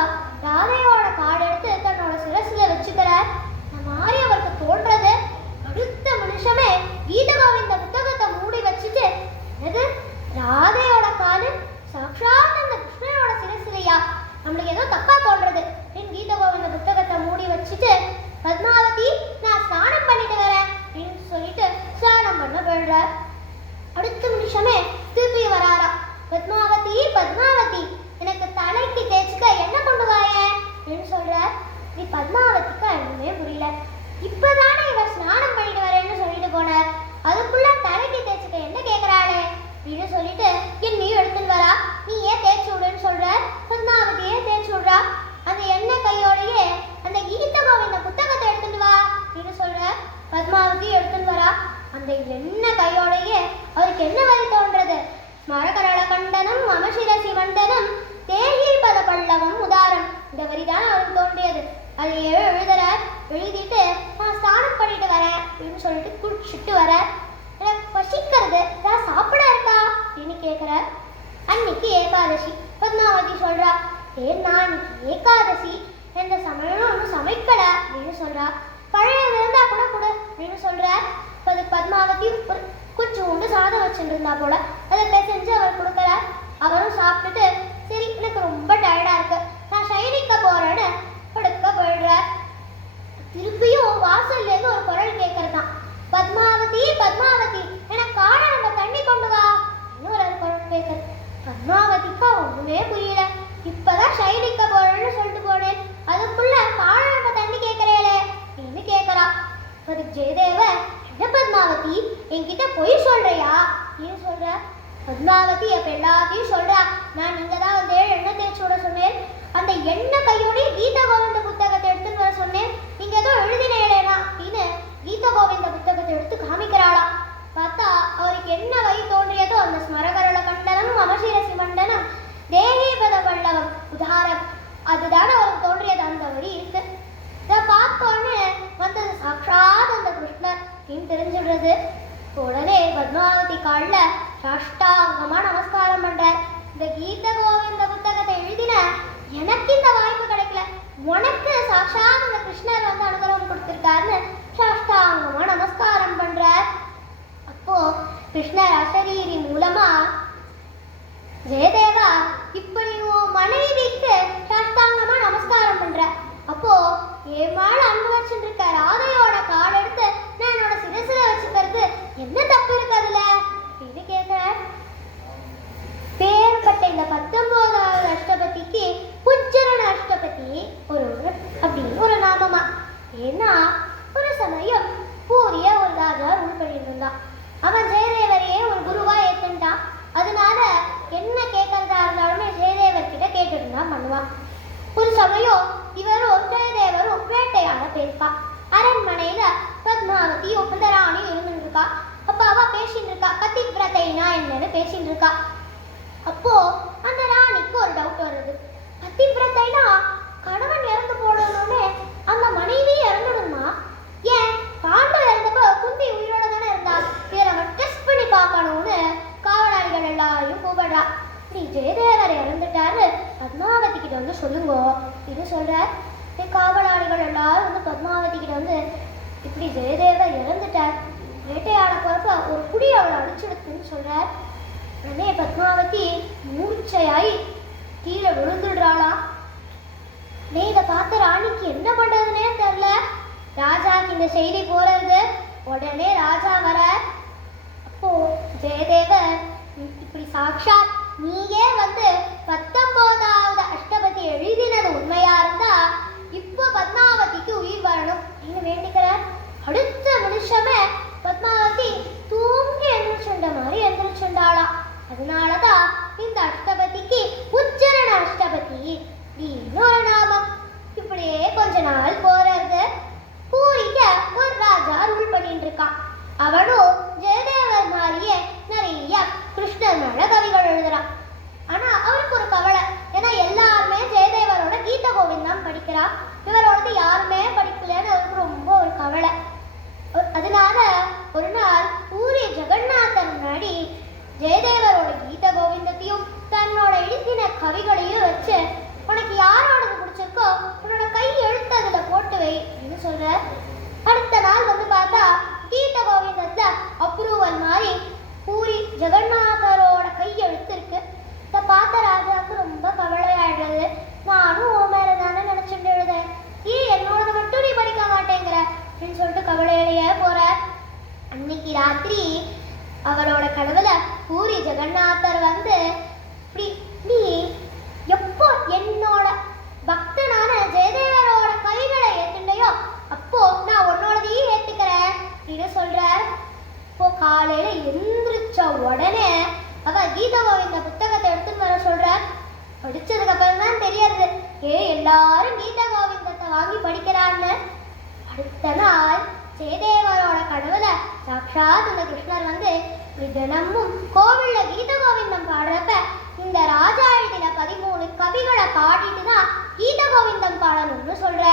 ராதையோட காடு எடுத்து தன்னோட சிரசுல வச்சுக்கிறார். இந்த மாதிரி அவருக்கு தோன்றது. அடுத்த மனுஷமே கீத கோவிந்த புத்தகத்தை மூடி வச்சுட்டு, என்னது ராதையோட காலு சாட்சாத் அந்த கிருஷ்ணனோட சிரசுலையா, நம்மளுக்கு ஏதோ தப்பா தோன்றது. என் கீத கோவிந்த புத்தகத்தை மூடி வச்சுட்டு, பத்மாவதி நான் ஸ்நானம் பண்ணிட்டு வரேன் அப்படின்னு சொல்லிட்டு ஸ்நானம் பண்ண போயிடுறார். அடுத்த நிமிஷமே திருப்பி வராரா, பத்மாவதி பத்மாவதி எனக்கு தலைக்கு தேய்ச்சிக்க என்ன கொண்டு வாயே அப்படின்னு சொல்றார். நீ பத்மாவதிக்கு ஒண்ணுமே புரியல, இப்பதானே இவர் ஸ்நானம் பண்ணிட்டு வரேன்னு சொல்லிட்டு போனார், அதுக்குள்ள தலைக்கு தேய்ச்சிக்க என்ன கேட்கிறாளே அப்படின்னு சொல்லிட்டு என்னையும் எடுத்துன்னு வரா, நீ ஏன் தேய்ச்சி விடுன்னு சொல்ற. பத்மாவதியே தேய்ச்சி விடுறா. அந்த எண்ணெய் கையோடையே அந்த கீத கோவிந்த புத்தகத்தை எடுத்துட்டு வா அப்படின்னு சொல்ற. பத்மாவதி எடுத்துன்னு வரா. அந்த எண்ணெய் கையோடையே அவருக்கு என்ன வரி தோன்றது, ஸ்மரகரள கண்டனம் அமசிரசி மண்டனம் தேகி பத பல்லவம் உதாரம். இந்த வரிதான் அவருக்கு தோன்றியது. அது எழுதுறார். எழுதிட்டு நான் ஸ்நானம் பண்ணிட்டு வரேன் அப்படின்னு சொல்லிட்டு குடிச்சிட்டு வர. எனக்கு பசிக்கிறது, ஏதாவது சாப்பிட இருக்கா அப்படின்னு கேட்குறார். அன்னைக்கு ஏகாதசி. பத்மாவதி சொல்றா, ஏன்னா இன்னைக்கு ஏகாதசி, எந்த சமையலும் ஒன்றும் சமைக்கல அப்படின்னு சொல்றா. பழைய இருந்தா கூட கொடு அப்படின்னு சொல்றார். அதுக்கு பத்மாவதி ஒரு கொஞ்சோண்டு சாதம் வச்சுட்டு இருந்தா போல, அதை பிசைஞ்சு அவர் கொடுக்குறார். அவரும் சாப்பிட்டுட்டு, சரி எனக்கு ரொம்ப டயர்டா இருக்கு, நான் சயனிக்க போறேன்னு படுக்க போயிடுறார். திருப்பியும் வாசல்ல இருந்து ஒரு குரல் கேட்கறதான், பத்மாவதி பத்மாவதி எனக்கு காண நம்ம தண்ணி கொண்டு வா இன்னொரு குரல் கேட்கறது. பத்மாவதிக்கா ஒண்ணுமே புரியல. இப்பதான் சயனிக்க போறேன்னு சொல்லிட்டு போனேன், அதுக்குள்ள காண நம்ம தண்ணி கேட்கறேளே அப்படின்னு கேட்கறா. அதுக்கு ஜெயதேவர், என்ன பத்மா பத்மாவதி, என்கிட்ட பொய் சொல்றியா? ஏன் சொல்ற? பத்மாவதி அப்ப எல்லாத்தையும் சொல்றா. நான் நீங்க தான் வந்து எண்ணெய் தேய்ச்சி விட சொன்னேன். அந்த எண்ணெய் கையோடய கீத கோவிந்த புத்தகத்தை எடுத்துன்னு வர சொன்னேன். நீங்க ஏதோ எழுதினேனா அப்படின்னு கீத கோவிந்த புத்தகத்தை எடுத்து காமிக்கிறாளா. பார்த்தா அவருக்கு என்ன வழி தோன்றியதோ அந்த ஸ்மரகரள மண்டலம் அமசிரசி மண்டலம் தேகேபத வல்லவம் உதாரம் அதுதானே அவருக்கு தோன்றியது. அந்த வழி இருக்கு. இதை பார்த்தோன்னே வந்தது சாட்சாத் அந்த கிருஷ்ணர் அப்படின்னு தெரிஞ்சிடுறது. உடனே பத்மாவதி காலில் சாஷ்டாங்கமா நமஸ்காரம் பண்றார். இந்த கீத கோவிந்த புத்தகத்தை எழுதின எனக்கு இந்த வாய்ப்பு கிடைக்கல, உனக்கு சாட்சாத் இந்த கிருஷ்ணர் வந்து அனுகிரகம் கொடுத்திருக்காருன்னு சாஷ்டாங்கமா நமஸ்காரம் பண்றார். அப்போ கிருஷ்ணர் அசரீரி மூலமா ஜெயதேவா இப்படி உன் மனைவிக்கு சாஷ்டாங்கமா நமஸ்காரம் பண்ற. அப்போ ஏமாள் அன்பு வச்சுட்டு இருக்க ராதையோட கால் எடுத்து நான் என்னோட சிரசுல வச்சுக்கிறது என்ன தப்பு இருக்கு அதுல இது கேட்கிற. பேர்பட்ட இந்த 19வது அஷ்டபதிக்கு புச்சரண அஷ்டபதி ஒரு அப்படின்னு ஒரு நாமமா. ஏன்னா ஒரு சமயம் பூரிய ஒரு ராஜா ரூல் பண்ணிட்டு இருந்தான். அவன் ஜெயதேவரையே ஒரு குருவா ஏத்துட்டான். அதனால என்ன கேட்கறதா இருந்தாலுமே ஜெயதேவர் கிட்ட கேட்டுட்டு தான் பண்ணுவான். ஒரு சமயம் இவரும் ஜெயதேவரும் வேட்டையாட போயிருப்பா. அரண்மனையில பத்மாவதி உபதராணி இருந்துட்டு இருக்கா. அப்ப அவ பேசிட்டு இருக்கா, பதிவிரதைனா என்னன்னு பேசிட்டு இருக்கா. அப்போ அந்த ராணிக்கு ஒரு டவுட் வருது. பதிவிரதைனா கணவன் இறந்து போடணும்னு அந்த மனைவி இறந்துடுமா? ஏன் பாண்டு இறந்தப்போ குந்தி உயிரோட தானே இருந்தா, வேற அவன் டெஸ்ட் பண்ணி பார்க்கணும்னு காவலாளிகள் எல்லாரையும் கூப்பிடுறா. நீ ஜெயதேவர் இறந்துட்டாரு, பத்மாவதி கிட்ட வந்து சொல்லுங்க இது சொல்ற. காவலாளிகள் எல்லாரும் வந்து பத்மாவதி கிட்ட வந்து இப்படி ஜெயதேவர் இறந்துட்டார், வேட்டையாட போறப்ப ஒரு குடி அவளை அடிச்சுடுத்துன்னு சொல்றார். உடனே பத்மாவதி மூர்ச்சையாய் கீழே விழுந்துடுறாளா. நீ இதை பார்த்த ராணிக்கு என்ன பண்றதுன்னே தெரியல. ராஜாக்கு இந்த செய்தி போறது. உடனே ராஜா வர. அப்போ ஜெயதேவர் இப்படி சாட்சாத் நீயே வந்து 19வது அஷ்டபதி எழுதினது உண்மையா இருந்தா இப்போ பத்மாவதிக்கு உயிர் வரணும் அப்படின்னு வேண்டிக்கிறார். அடுத்த நிமிஷமே பத்மாவதி தூங்கி எந்திரிச்சுண்ட மாதிரி எந்திரிச்சுண்டாளாம். அதனாலதான் இந்த அஷ்டபதிக்கு உச்சரண அஷ்டபதி இன்னொரு நாமம். இப்படியே கொஞ்ச நாள் போறது. பூரிக்க ஒரு ராஜா ரூல் பண்ணிட்டு இருக்கான். அவனும் ஜெயதேவர் மாதிரியே நிறைய கிருஷ்ணர் மேல கவிகள் எழுதுறான். ஆனா அவருக்கு ஒரு கவலை. ஏன்னா எல்லாருமே ஜெயதேவரோட கீத கோவிந்தம் படிக்கிறா, இவரோடது யாருமே படிக்கலன்னு அவருக்கு ரொம்ப ஒரு கவலை. அதனால ஒரு நாள் பூரி ஜெகநாதன் முன்னாடி ஜெயதேவரோட கீத கோவிந்தத்தையும் தன்னோட எழுதின கவிகளையும் வச்சு உனக்கு யாரோடது பிடிச்சிருக்கோ உன்னோட கை எழுத்து அதுல போட்டு வை அப்படின்னு சொல்ற. அடுத்த நாள் வந்து பார்த்தா கீத கோவிந்தத்துல அப்ரூவல் மாதிரி பூரி ஜெகநாதரோட கை எழுத்து இருக்கு. இதை பார்த்த ராஜாவுக்கு ரொம்ப கவலையாயிடுறது. நானும் ஓ மேல தானே நினைச்சுட்டு எழுதேன், ஏன் என்னோடது மட்டும் நீ படிக்க மாட்டேங்கிற அப்படின்னு சொல்லிட்டு கவலையிலேயே போற. அன்னைக்கு ராத்திரி அவரோட கனவுல பூரி ஜெகநாதர் வந்து இப்படி நீ எப்போ என்னோட பக்தனான ஜெயதேவரோட கைகளை ஏத்துண்டையோ அப்போ நான் உன்னோடதையும் ஏத்துக்கிறேன் அப்படின்னு சொல்றார். இப்போ காலையில எந்திரிச்ச உடனே அவ கீத கோவிந்த புத்தகத்தை எடுத்துன்னு வர சொல்றார். படிச்சதுக்கு அப்புறம் தான் தெரியறது எல்லாரும் கீத கோவிந்தத்தை வாங்கி படிக்கிறான்னு. அடுத்த நாள் ஜெயதேவரோட கனவுல சாட்சாத் இந்த கிருஷ்ணர் வந்து தினமும் கோவில்ல கீத கோவிந்தம் பாடுறப்ப இந்த ராஜா எழுதின 13 கவிகளை பாடிட்டு தான் கீத கோவிந்தம் பாடணும்னு சொல்ற.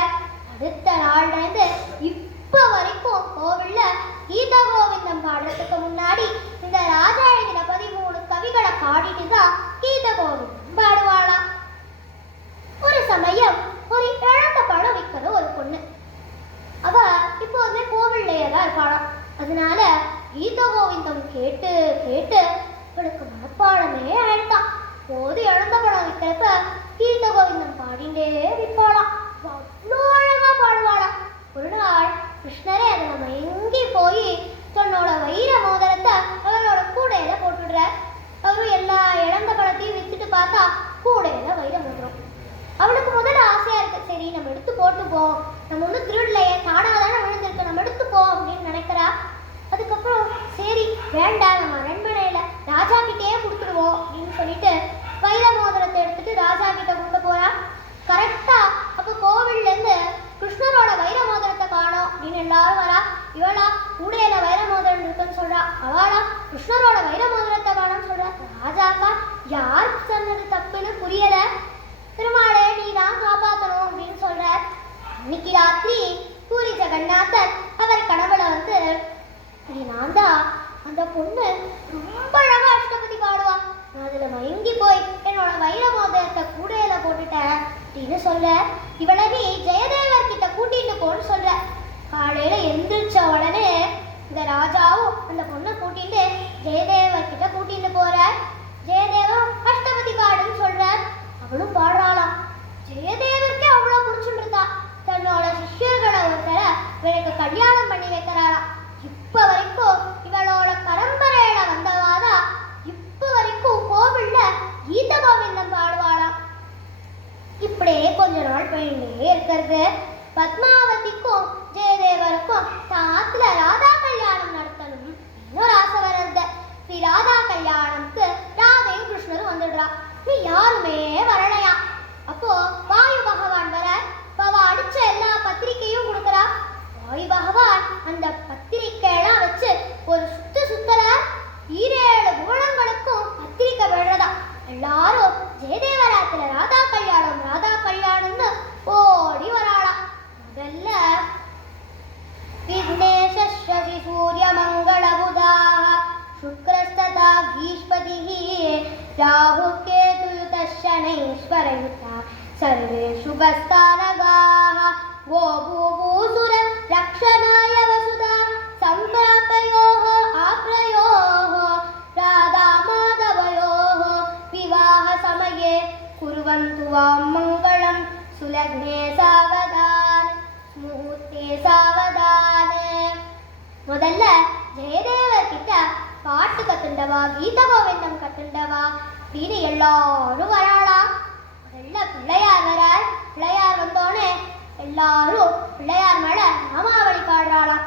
அடுத்த நாள்ல இருந்து இப்ப வரைக்கும் கோவில்ல கீத கோவிந்தம் பாடுறதுக்கு முன்னாடி இந்த ராஜா எழுதின 13 கவிகளை பாடிட்டு தான் கீத கோவிந்தம் பாடுவாளாம். ஒரு சமயம் ஒரு இழந்த பழம் விற்கிற ஒரு பொண்ணு, அவ இப்போதுமே கோவில்லையே தான் இருப்பாளாம். அதனால கீத கோவிந்தம் கேட்டு கேட்டு அவளுக்கு மனப்பாடமே ஆயிட்டான். போது இழந்த பழம் விற்கிறப்ப கீத கோவிந்தம் பாடிண்டே விற்பாளாம். அவ்வளோ அழகா பாடுவாளாம். ஒரு நாள் கிருஷ்ணரே அதை நம்ம எங்கே போய் தன்னோட வைர மோதிரத்தை அவளோட கூடையில போட்டுடுற. அவரும் எல்லா இழந்த பழத்தையும் வித்துட்டு பார்த்தா கூடையில வைர மோதிரம். அவளுக்கு முதல்ல ஆசையா இருக்கு, சரி நம்ம எடுத்து போட்டுப்போம், நம்ம ஒன்றும் திருடலையே, தானாதானே விழுந்திருக்கு, நம்ம எடுத்துப்போம் அப்படின்னு நினைக்கிறா. அதுக்கப்புறம் சரி வேண்டாம், நம்ம அரண்மனையில ராஜா கிட்டேயே கொடுத்துடுவோம் அப்படின்னு சொல்லிட்டு வைர மோதிரத்தை எடுத்துட்டு ராஜா கிட்ட கொடுக்க போறா. கரெக்டா அப்ப கோவில்ல இருந்து கிருஷ்ணரோட வைர மோதிரத்தை காணோம் அப்படின்னு எல்லாரும் வரா. இவளா கூடையில வைர மோதிரம் இருக்குன்னு சொல்றா. அவளா கிருஷ்ணரோட வைர மோதிரத்தை காணோம்னு சொல்றா. ராஜாக்கா யார் சொன்னது தப்புன்னு புரியல. திருமாலே நீ தான் காப்பாத்தணும் அப்படின்னு சொல்ற. அன்னைக்கு ராத்திரி பூரி ஜெகநாதர் அவர் கனவுல வந்து நான் தான் அந்த பொண்ணு ரொம்ப அழகா அஷ்டபதி பாடுவா, நான் அதுல மயங்கி போய் என்னோட வைர மோதிரத்தை கூடையில போட்டுட்டேன் அப்படின்னு சொல்ல. இவளை நீ ஜெயதேவர் கிட்ட கூட்டிட்டு போன்னு சொல்ற. காலையில எந்திரிச்ச உடனே இந்த ராஜாவும் அந்த பொண்ணை கூட்டிட்டு ஜெயதேவர் கிட்ட கூட்டிட்டு போற. ஜெயதேவன் அஷ்டபதி பாடுன்னு சொல்ற. அவளும் பாடுறாளாம். ஜெயதேவருக்கே அவ்வளவு பிடிச்சுட்டு இருந்தா. தன்னோட சிஷ்யர்களை ஒருத்தர இவளுக்கு கல்யாணம் பண்ணி வைக்கிறாளாம். இப்ப வரைக்கும் இவளோட பரம்பரையில வந்தவாதா இப்ப வரைக்கும் கோவில்ல கீத கோவிந்தம் பாடுவாளாம். இப்படியே கொஞ்ச நாள் போயிட்டே இருக்கிறது. பத்மாவதிக்கும் ஜெயதேவருக்கும் தாத்துல ராதா கல்யாணம் நடத்தணும் இன்னொரு ஆசை வர்றது. ஸ்ரீ ராதா கல்யாணம்க்கு ராதையும் கிருஷ்ணரும் வந்துடுறா. நீ யாருமே வரலையா. அப்போ வாயு பகவான் வர அவ அடிச்ச எல்லா பத்திரிக்கையும் கொடுக்குறா. வாயு பகவான் அந்த பத்திரிக்கையெல்லாம் வச்சு ஒரு சுத்தர 7 புவனங்களுக்கும் பத்திரிக்கை விடுறதா. எல்லாரும் ஜெயதேவராத்துல ராதா கல்யாணம்னு ஓடி வராளா. முதல்ல விக்னேஷஸ்ரவி சூரிய மங்கள புதாः சுக்ரஸ்ததா பீஷ்பதிः ராஹு கேதுயுதशनैश्वरयुता सर्वे शुभस्तानगाः वो भूभूसुर रक्षणाय वसुधा सम्प्रापयोः आप्रयोः राधा माधवयोः विवाह समये कुर्वन्तु वां मङ्गलं सुलग्ने सावधान मुहूर्ते सावधान. முதல்ல ஜெயதேவர் கிட்ட பாட்டு கத்துண்டவா, கீத கோவிந்தம் கத்துண்டவா அப்படின்னு எல்லாரும் வராளா. முதல்ல பிள்ளையார் வரார். பிள்ளையார் வந்தோடனே எல்லாரும் பிள்ளையார் மேல நாமாவளி பாடுறாளாம்.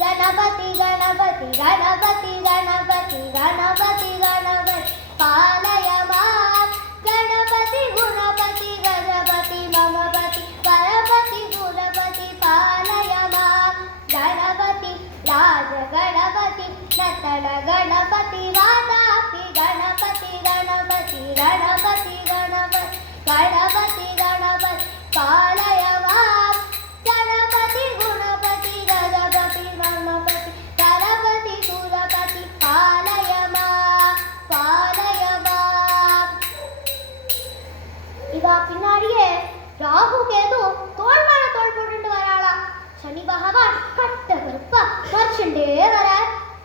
கணபதி கணபதி கணபதி கணபதி கணபதி கணபதி பாலயமாம் கணபதி குணபதி கணபதி மமபதி பரபதி குணபதி பாலயமாம் கணபதி ராஜ கணபதி நத்தன கணபதி வாதாபி கணபதி கணபதி கணபதி கணபதி கணபதி கணபதி பாலயமாம் கணபதி குணபதி கணபதி மமபதி கணபதி குணபதி பாலயமாம் பாலயமாம். இவா பின்னாடியே ராகு கேது தோள் மேல தோள் போட்டுட்டு வராளா. சனி பகவான் கட்ட கருப்பா மறைச்சுட்டே வர.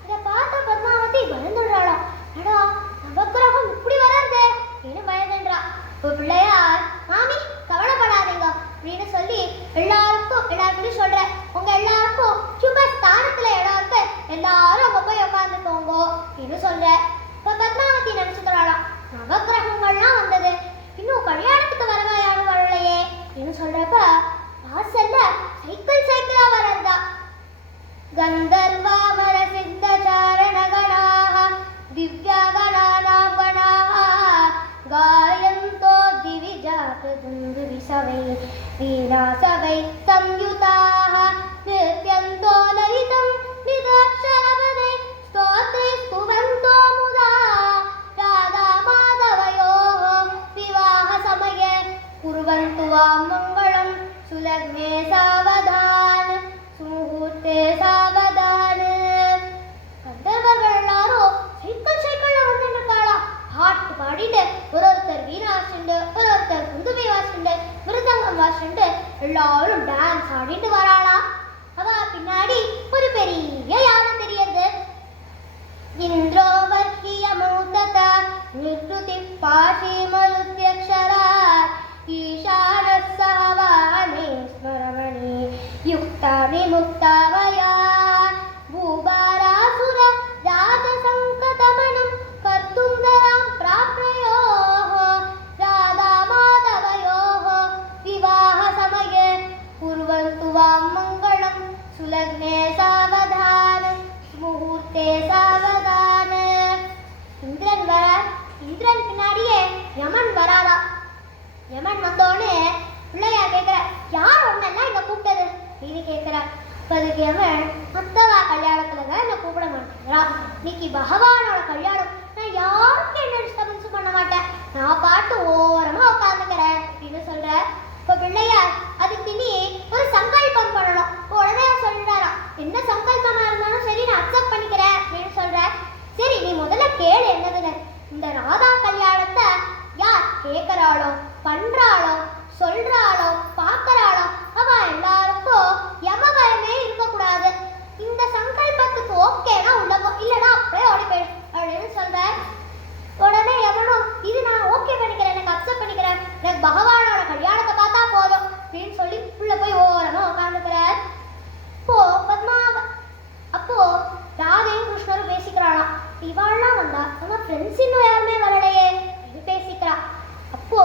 இதை பார்த்த பத்மாவதி பயந்துடுறாளா. அடா நவக்கிரகம் இப்படி வராதே என்ன பயந்துன்றா. இப்போ பிள்ளையார் மாமி கவலைப்படாதீங்க அப்படின்னு சொல்லி எல்லாருக்கும் சொல்ற. உங்க எல்லாருக்கும் சுபஸ்தானத்துல இடம் இருக்கு, எல்லாரும் அங்க போய் உட்காந்துக்கோங்க அப்படின்னு சொல்ற. இப்ப பத்மாவதி நினைச்சுக்கிறாளாம், நவக்கிரகங்கள்லாம் வந்தது, இன்னும் கல்யாணத்துக்கு வரவா யாரும் வரலையே அப்படின்னு சொல்றப்ப வாசல்ல சைக்கிளா வரதா. கந்தர்வாமர சித்த சாரண கணாஹ திவ்யா கணானாம் கணாஹ காயந்தோ திவிஜாத துந்து விசவை வீணாசவை சம்யுதாஹ நித்யந்தோ லலிதம் நிதாட்சரபதே ஸ்தோத்ரே ஸ்துவந்தோ முதா ராதா மாதவயோः விவாஹ சமயே குர்வந்து வாம் மங்களம் சுலக்னே சாவதான சுமுகூர்த்தே சாவதான. கந்தர்வர்கள் எல்லாரும் சைக்கிள்ல வந்து நிற்காளா. பாட்டு பாடிட்டு ஒருத்தர் வீணா வாசிண்டு ஒருத்தர் குந்துமை வாசிண்டு மிருதங்கம் வாசிண்டு எல்லாரும் டான்ஸ் ஆடிட்டு வராளா. அவ பின்னாடி ஒரு பெரிய யானை தெரியுது. இந்திரோவர்கிய மூதத நிருதி பாஷி மருத்யக்ஷரா ஈஷானஸ்ஸஹவானே ஸ்மரமணி யுக்தா விமுக்தாவயா பூபாராசுர ராஜசங்கதமனம் கர்த்தும் தராம் பிராப்ரயோः ராதா மாதவயோः விவாஹ சமயே குர்வந்து வாம் மங்களம் சுலக்னே சாவதான அதுக்கு அவன் மத்தவா கல்யாணத்துல தான் என்ன கூப்பிட மாட்டேங்கிறா, இன்னைக்கு பகவானோட கல்யாணம், நான் யாருக்கும் என்ன டிஸ்டர்பன்ஸ் பண்ண மாட்டேன், நான் பாட்டு ஓரமா உட்காந்துக்கிறேன் அப்படின்னு சொல்ற. இப்ப பிள்ளையார் அதுக்கு நீ ஒரு சங்கல்பம் பண்ணணும். உடனே சொல்றாரா, என்ன சங்கல்பமா இருந்தாலும் சரி நான் அக்செப்ட் பண்ணிக்கிறேன் அப்படின்னு சொல்ற. சரி நீ முதல்ல கேளு என்னதுன்னு. இந்த ராதா கல்யாணத்தை யார் கேட்கறாளோ, பண்றாளோ, சொல்றாளோ, பாக்குறாளோ அவ எல்லாருக்கும் யமபயமே இருக்கக்கூடாது. இந்த சங்கல்பத்துக்கு ஓகேனா உள்ளப்போ, இல்லைன்னா அப்படியே ஓடி போயிடு அப்படின்னு சொல்ற. உடனே எவனும் இது நான் ஓகே பண்ணிக்கிறேன், எனக்கு அக்செப்ட் பண்ணிக்கிறேன், எனக்கு பகவானோட கல்யாணத்தை பார்த்தா போதும் அப்படின்னு சொல்லி உள்ள போய் ஓரமா உட்காந்துக்கிறார். அப்போ ராதையும் கிருஷ்ணரும் பேசிக்கிறாளாம். இவாள்லாம் வந்தா ஆனா ஃப்ரெண்ட்ஸ் இன்னும் யாருமே வரலையே இது பேசிக்கிறா. அப்போ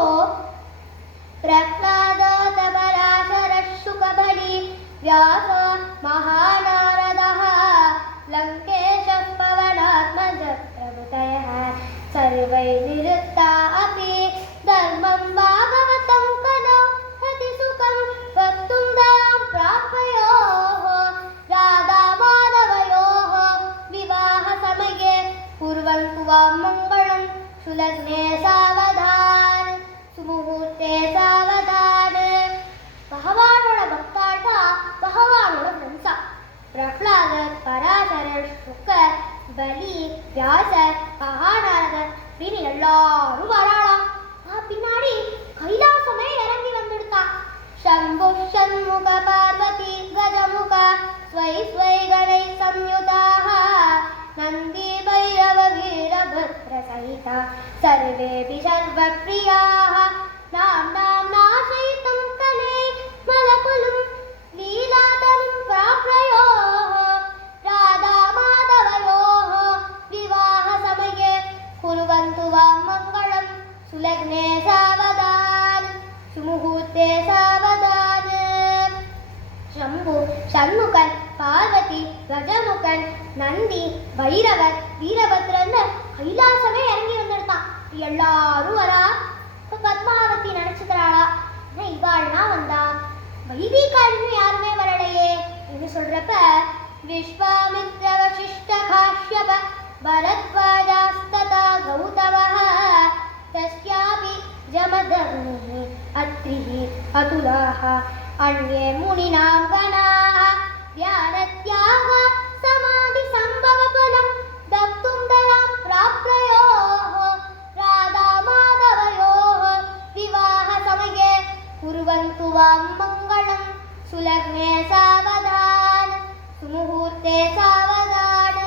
பிரஹ்லாத பராசர சுகபலி வியாச மகாநாரதः லங்கேஷ பவனாத்மஜ பிரபுதயः सर्वै निरुक्ता अपि धर्मं भागवतं कलौ हति सुखं वक्तुं दयां प्राप्तयोः राधा माधवयोः विवाहसमये कुर्वन्तु वां मङ्गलं सुलग्ने सावधान सुमुहूर्ते सावधान. பகவானோட பக்தாட்டா பகவானோட ஃப்ரெண்ட்ஸா பிரஹ்லாதர், பராசரர், சுக்கர், பலி, வியாசர், மகாநாரதர் அப்படின்னு எல்லாரும் வராளாம். பின்னாடி கைலாசமே இறங்கி வந்துடுதா. शम्भु षण्मुख पार्वती गजमुख स्वै स्वै गणै संयुताः नन्दी भैरव वीरभद्र सहिता सर्वेऽपि सर्वप्रियाः नाम्नां नाशयितुं कले मलकुलं लीलातनुं प्राप्तयोः राधा माधवयोः विवाहसमये कुर्वन्तु वां मङ्गलं सुलग्ने सावधान सुमुहूर्ते सावधान. शंभु षण्मुखन பார்வதி கஜமுகன் நந்தி பைரவர் வீரபத்ரன்னு கைலாசமே இறங்கி வந்திருக்கான். எல்லாரும் வரா. இப்ப பத்மாவதி நினைச்சுக்கிறாளா, இவாள்னா வந்தா வைதிகாரின்னு யாருமே வரலையே என்று சொல்றப்ப விஸ்வாமித்ர வசிஷ்ட காஷ்யப பரத்வாஜாஸ்ததா கௌதமः தஸ்யாபி ஜமதக்னிः அத்ரிः அதுலாः अन्ये मुनिनां गणाः ध्यानत्याग समाधि संभव फलं दप्तुं दयां प्राप्तयोः राधा माधवयोः विवाह समये कुर्वन्तु वां मङ्गलं सुलग्ने सावधान सुमुहूर्ते सावधान.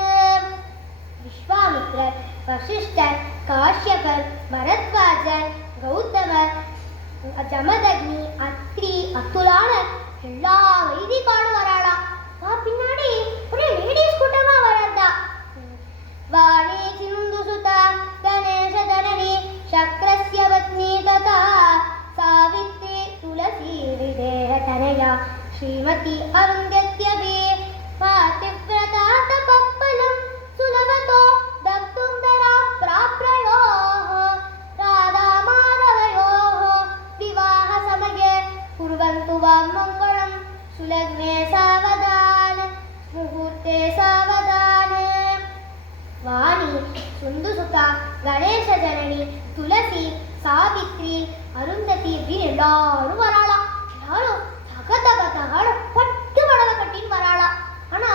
विश्वामित्रर वशिष्ठर काश्यपर भरद्वाजर गौतमर ஜமதக்னி அத்ரி அத்துலான எல்லா வைதிகாலும் வராளா. பின்னாடி ஒரு லேடிஸ் கூட்டமா வராதா. வாணி சிந்து சுதா கணேஷ ஜனனி சக்ரஸ்ய பத்னி ததா சாவித்ரி துளசி விதேஹ தனயா ஸ்ரீமதி அருந்தத்யபி பாதிவ்ரதா தபப்பலம் சுலபதோ தப்தும் தராம் பிராப்ரயோः ராதா மாதவயோः विवाह समये कुर्वन्तु वां मङ्गलं सुलग्ने सावधान मुहूर्ते सावधान. वाणी सुन्दुसुता गणेश जननी तुलसी सावित्री अरुंधति அப்படின்னு எல்லாரும் வராளா. எல்லாரும் தக தக தகன்னு பட்டு புடவை கட்டின்னு வராளா. ஆனா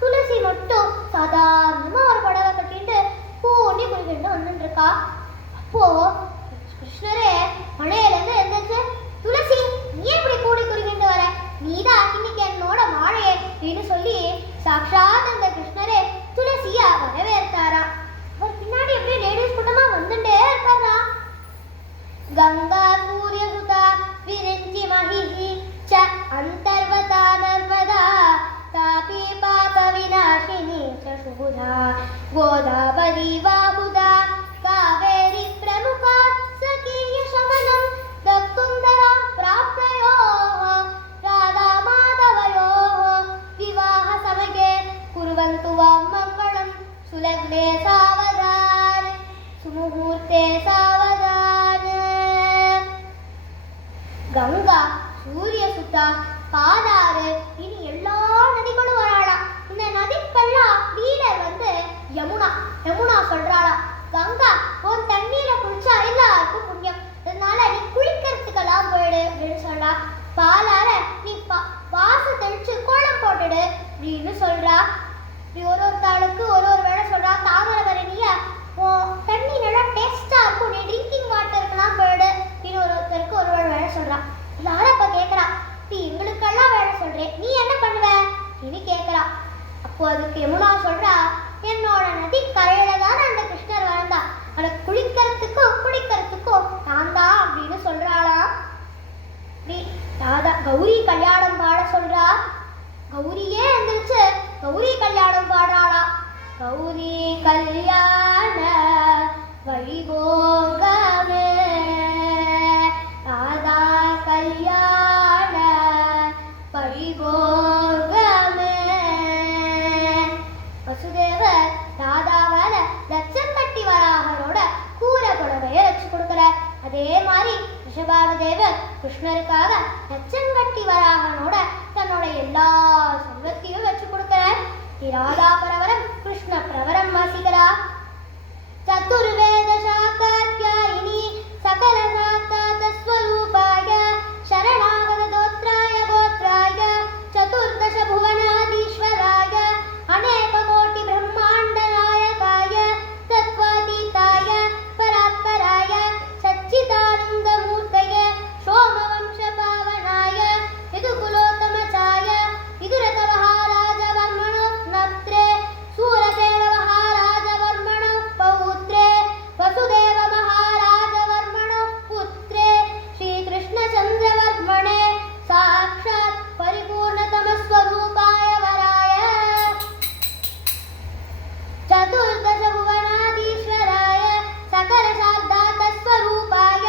துளசி மட்டும் சாதாரணமா ஒரு புடவை கட்டிட்டு பூண்டி குளிக்கிட்டு வந்துட்டு இருக்கா. அப்போ கிருஷ்ணரே மழையிலேருந்து எழுந்துச்சு, துளசி நீ எப்படி கூடி குறிக்கிட்டு வர, நீதான் இன்னைக்கு என்னோட மாழையே அப்படின்னு சொல்லி சாக்ஷாத் அந்த கிருஷ்ணரே துளசிய வரவேற்காரா. அவர் பின்னாடி எப்படியே லேடிஸ் கூட்டமா வந்துட்டே இருக்காரா. கங்கா சூரிய சுதா விரிஞ்சி மகிஹி ச அந்தர்வதா நர்மதா தாபி பாப விநாசினி ச சுபுதா கோதாவரி வாபுதா காவேரி பிரமுகா சகீய சமனம் தப்தும் தராம் பிராப்தயோः ராதா மாதவயோः விவாஹ சமயே குர்வந்து வாं மங்களம் சுலக்னே சாவதான சுமுகூர்த்தே சாவதான. கங்கா சூரிய சுதா பாதாறு இனி எல்லா நதிகளும் சொல்றாளா, கங்கா உன் தண்ணீரை குடிச்சா எல்லாருக்கும் புண்ணியம், அதனால நீ குளிக்கிறதுக்கெல்லாம் போயிடு அப்படின்னு சொல்றா. பாலால நீ வாச தெளிச்சு கோலம் போட்டுடு அப்படின்னு சொல்றா. இப்படி ஒரு ஒருத்தாளுக்கு ஒரு ஒரு வேலை சொல்றா. தாமிரபரணிய தண்ணி நல்லா டேஸ்டா இருக்கும், நீ ட்ரிங்கிங் வாட்டருக்குலாம் போயிடு அப்படின்னு ஒரு ஒருத்தருக்கு ஒரு ஒரு வேலை சொல்றா. எல்லாரும் அப்ப கேட்கறா, நீ எங்களுக்கெல்லாம் வேலை சொல்றேன், நீ என்ன பண்ணுவ அப்படின்னு கேட்கறா. அப்போ அதுக்கு யமுனா சொல்றா, என்னோட நதி கரையில தான் அந்த கிருஷ்ணர் வளர்ந்தா, அவனுக்கு குளிக்கிறதுக்கும் குடிக்கிறதுக்கும் நான் தான் அப்படின்னு சொல்றாளா. ராதா கௌரி கல்யாணம் பாட சொல்றா. கௌரியே எந்திரிச்சு கௌரி கல்யாணம் பாடுறாளா. கௌரி கல்யாண வைபோகமே, ராதா கல்யாண வைபோகமே. வசுதேவர் ராதாவால லட்சம்பட்டி வராகரோட கூரை புடவைய வச்சு கொடுக்கிறார். அதே மாதிரி ரிஷபானுதேவர் கிருஷ்ணருக்காக லட்சங்கட்டி வராகனோட தன்னோட எல்லா செல்வத்தையும் வச்சு கொடுக்கிறார். ராதா பிரவரம் கிருஷ்ண பிரவரம் வாசிக்கிறார். சதுர்வேத சாகாத்யாயினி சகல சாத்தாத ஸ்வரூபாய சரணாகத தோத்ராய கோத்ராய சதுர்தச புவனாதீஸ்வராய அநேக கோட்டி பிரம்மாண்ட நாயகாய தத்வாதீதாய பராத்பராய சச்சிதானந்த மூர்த்தய சோமவம்ச பாவனாய யதுகுலோத்தமசாய விதுரத மகாராஜ வர்மணோ நத்ரே சூரசேன மகாராஜ வர்மணோ பௌத்ரே வசுதேவ மகாராஜ வர்மணோ புத்ரே ஸ்ரீ கிருஷ்ணச்சந்திர வர்மணே சாக்ஷாத் பரிபூர்ணதம ஸ்வரூபாய வராய சதுர்தச புவனாதீஸ்வராய சகல சார்தாத ஸ்வரூபாய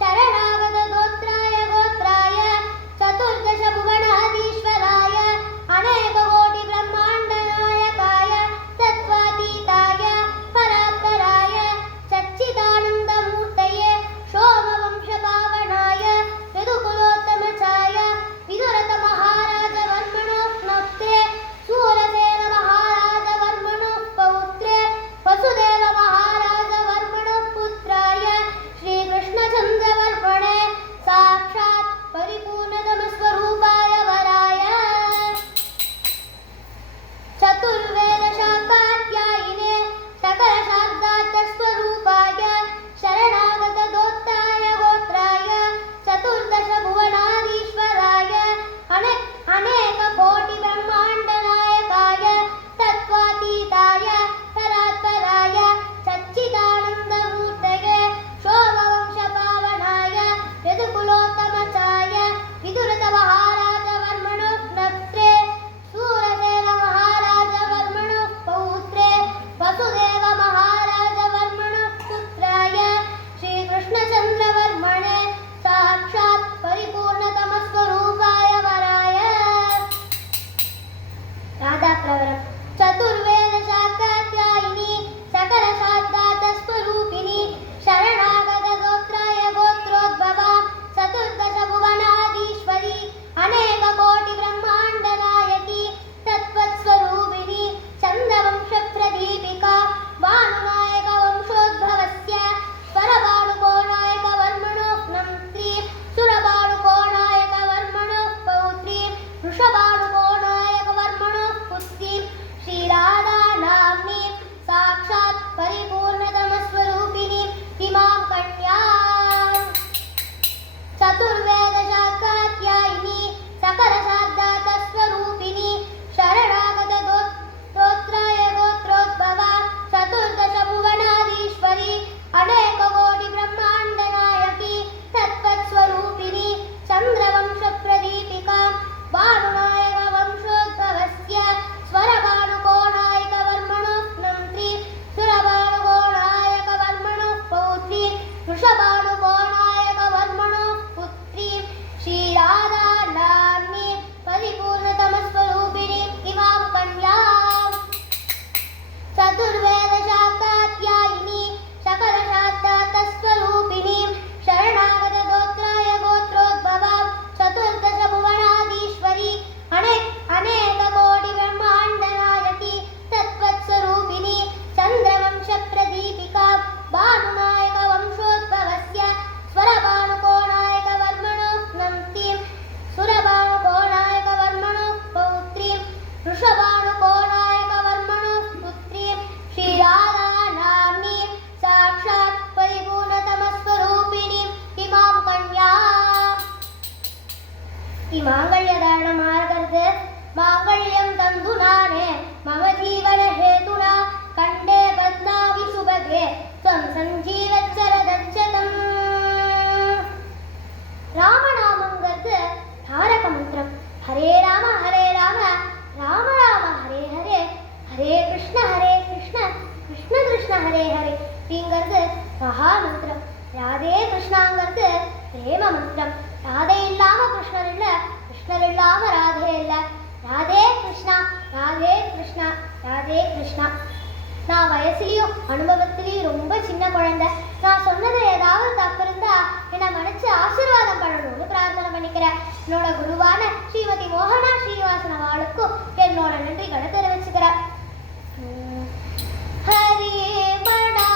சரணாகத கோத்ராய கோத்ராய சதுர்தச புவனாதீஸ்வராய அநேக கோட்டி பிரம்மாண்ட நாயகாய தத்வாதீதாய பராத்பராய சச்சிதானந்த மூர்த்தயே சோமவம்ச பாவனாய யதுகுலோத்தமசாய விதுரத மகாராஜ வர்மணோ நப்தே சூரசேன மகாராஜ வர்மணோ பௌத்ரே வசுதேவ மகாராஜ வர்மணோ புத்ராய ஸ்ரீ கிருஷ்ணச்சந்திர வர்மணே சாக்ஷாத் பரிபூர்ணதம ஸ்வரூபாய வராய சதுர்வேத சாகாத்யாயினே சகல சார்தார்த்த ஸ்வரூபாய சரணாகத தோத்தாய கோத்ராய சதுர்தச புவனாதீஸ்வராய அநேக கோட்டி பிரம்மாண்ட நாயகாய தத்வாதீதாய பராத்பராய சச்சிதானந்த மூர்த்தயே சோமவம்ச பாவனாய யதுகுலோத்தமசாய விதுரத மகாராஜ வர்மணோ நத்ரே சூரசேன மகாராஜ வர்மணோ பௌத்ரே வசுதேவ மகாராஜ வர்மணோ புத்ராய ஸ்ரீ கிருஷ்ணச்சந்திர வர்மணே சாக்ஷாத் பரிபூர்ணதம ஸ்வரூபாய வராய. ராதா பிரவரம் சதுர்வேத சாகாத்யாயினி சகல சார்தாத ஸ்வரூபிணி சரணாகத கோத்ராய கோத்ரோத்பவா சதுர்தச புவனாதீஸ்வரி அநேக கோட்டி பிரம்மாண்ட நாயகி தத்வத் ஸ்வரூபிணி சந்திரவம்ச பிரதீபிகா பானுநாயக வம்சோத்பவஸ்ய ஸ்வரபாணுகோ நாயக வர்மணோ நம்த்ரி சுரபாணுகோ நாயக வர்மணோ பௌத்ரி ருஷபாணுகோ நாயக வர்மணோ புத்ரி ஸ்ரீராதா நாம்னி சாக்ஷாத் பரிபூர்ணதம ஸ்வரூபிணி இமாம் கன்யாம். சதுர்வேத சாகாத்யாயினி சகல சார்தாத ஸ்வரூபிணி சரணாகத தோத்ராய கோத்ரோத்பவா சதுர்தச புவனாதீஸ்வரி அநேக கோட்டி பிரம்மாண்ட நாயகி தத்வத் ஸ்வரூபிணி சந்திரவம்ச பிரதீபிகா பானுநாயக வம்சோத்பவஸ்ய ஸ்வரபாணுகோ நாயக வர்மணோ நம்த்ரி சுரபாணுகோ நாயக வர்மணோ பௌத்ரி ருஷபாணுகோ நாயக வர்மணோ புத்ரி ஸ்ரீராதா நாம்னி பரிபூர்ணதம ஸ்வரூபிணி இமாம் கன்யாம். சதுர்வேத சாகாத்யாயினி சகல சார்தார்த்த ஸ்வரூபிணி சரணாகத தோத்ராய கோத்ரோத்பவா சதுர்தச புவனாதீஸ்வரி அநேக கோட்டி பிரம்மாண்ட நாயகி தத்வத் ஸ்வரூபிணி சந்திரவம்ச ராதே கிருஷ்ணாங்கிறது பிரேம மந்திரம். ராதே இல்லாம கிருஷ்ணர் இல்ல, கிருஷ்ணர் இல்லாம ராதே இல்ல. ராதே கிருஷ்ணா, ராதே கிருஷ்ணா, ராதே கிருஷ்ணா. நான் வயசுலயும் அனுபவத்திலையும் ரொம்ப சின்ன குழந்தை. நான் சொன்னது ஏதாவது தப்பு இருந்தா என்னை மன்னிச்சு ஆசீர்வாதம் பண்ணணும்னு பிரார்த்தனை பண்ணிக்கிறேன். என்னோட குருவான ஸ்ரீமதி மோகனா ஸ்ரீனிவாசன் அவளுக்கும் என்னோட நன்றிகளை தெரிவிச்சுக்கிறேன். ஹரி மணா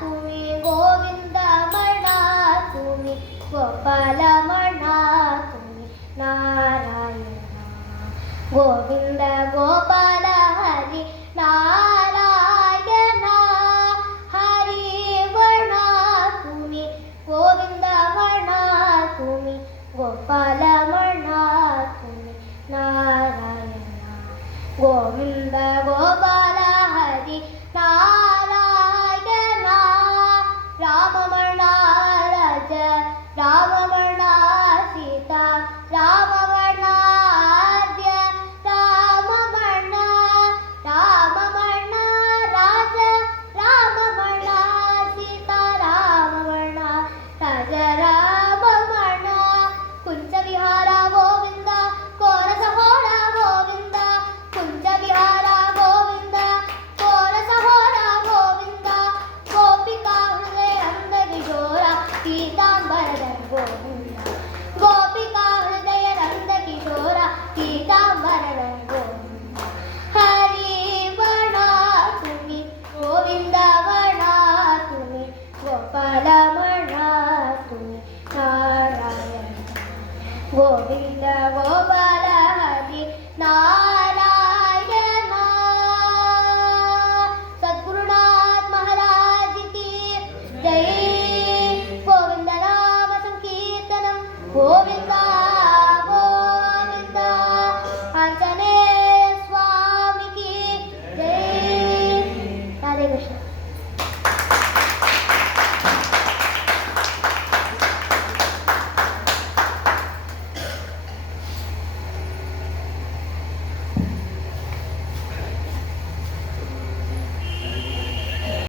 துமி கோவிந்த மணா துமி கோபால மணா துமி நாராயண கோவிந்த கோபால ஹரி நாராயண ஹரி மணா துமி கோவிந்த மணா துமி கோபால மணா துமி நாராயண கோவிந்த கோபால ஹரி நாராயண ராமமணா ராஜ ராமமணா சீதா ராமமணா ஆத்ய ராமமணா ராமமணா ராஜ ராமமணா சீதா ராமமணா ராஜ ராமமணா ಕುಂಜ ವಿಹಾರ ಗೋವಿಂದ ಕೋರಸ ಹೋರ ಗೋವಿಂದ ಕುಂಜ ವಿಹಾರ ಗೋವಿಂದ ಕೋರಸ ಹೋರ ಗೋವಿಂದ ಗೋಪಿಕಾ ಹೃದಯ ಅಂದ ಕಿಶೋರ ಪೀತಾಂಬರದ ಗೋವಿಂದ ಗೋಪಿಕಾ ಹೃದಯ ನಂದ ಕಿಶೋರ ಪೀತಾಂಬರದ ಗೋವಿಂದ ಹರಿ ವಣ ತುಮಿ ಗೋವಿಂದ ವಣ ತುಮಿ ಗೋಪಾಲ ಮಣ ತುಮಿ ನಾರಾಯಣ गोविंद गोपाल हरि नारायण। सद्गुरुनाथ महाराज की जय। गोविंद नाम संकीर्तनम गोविंद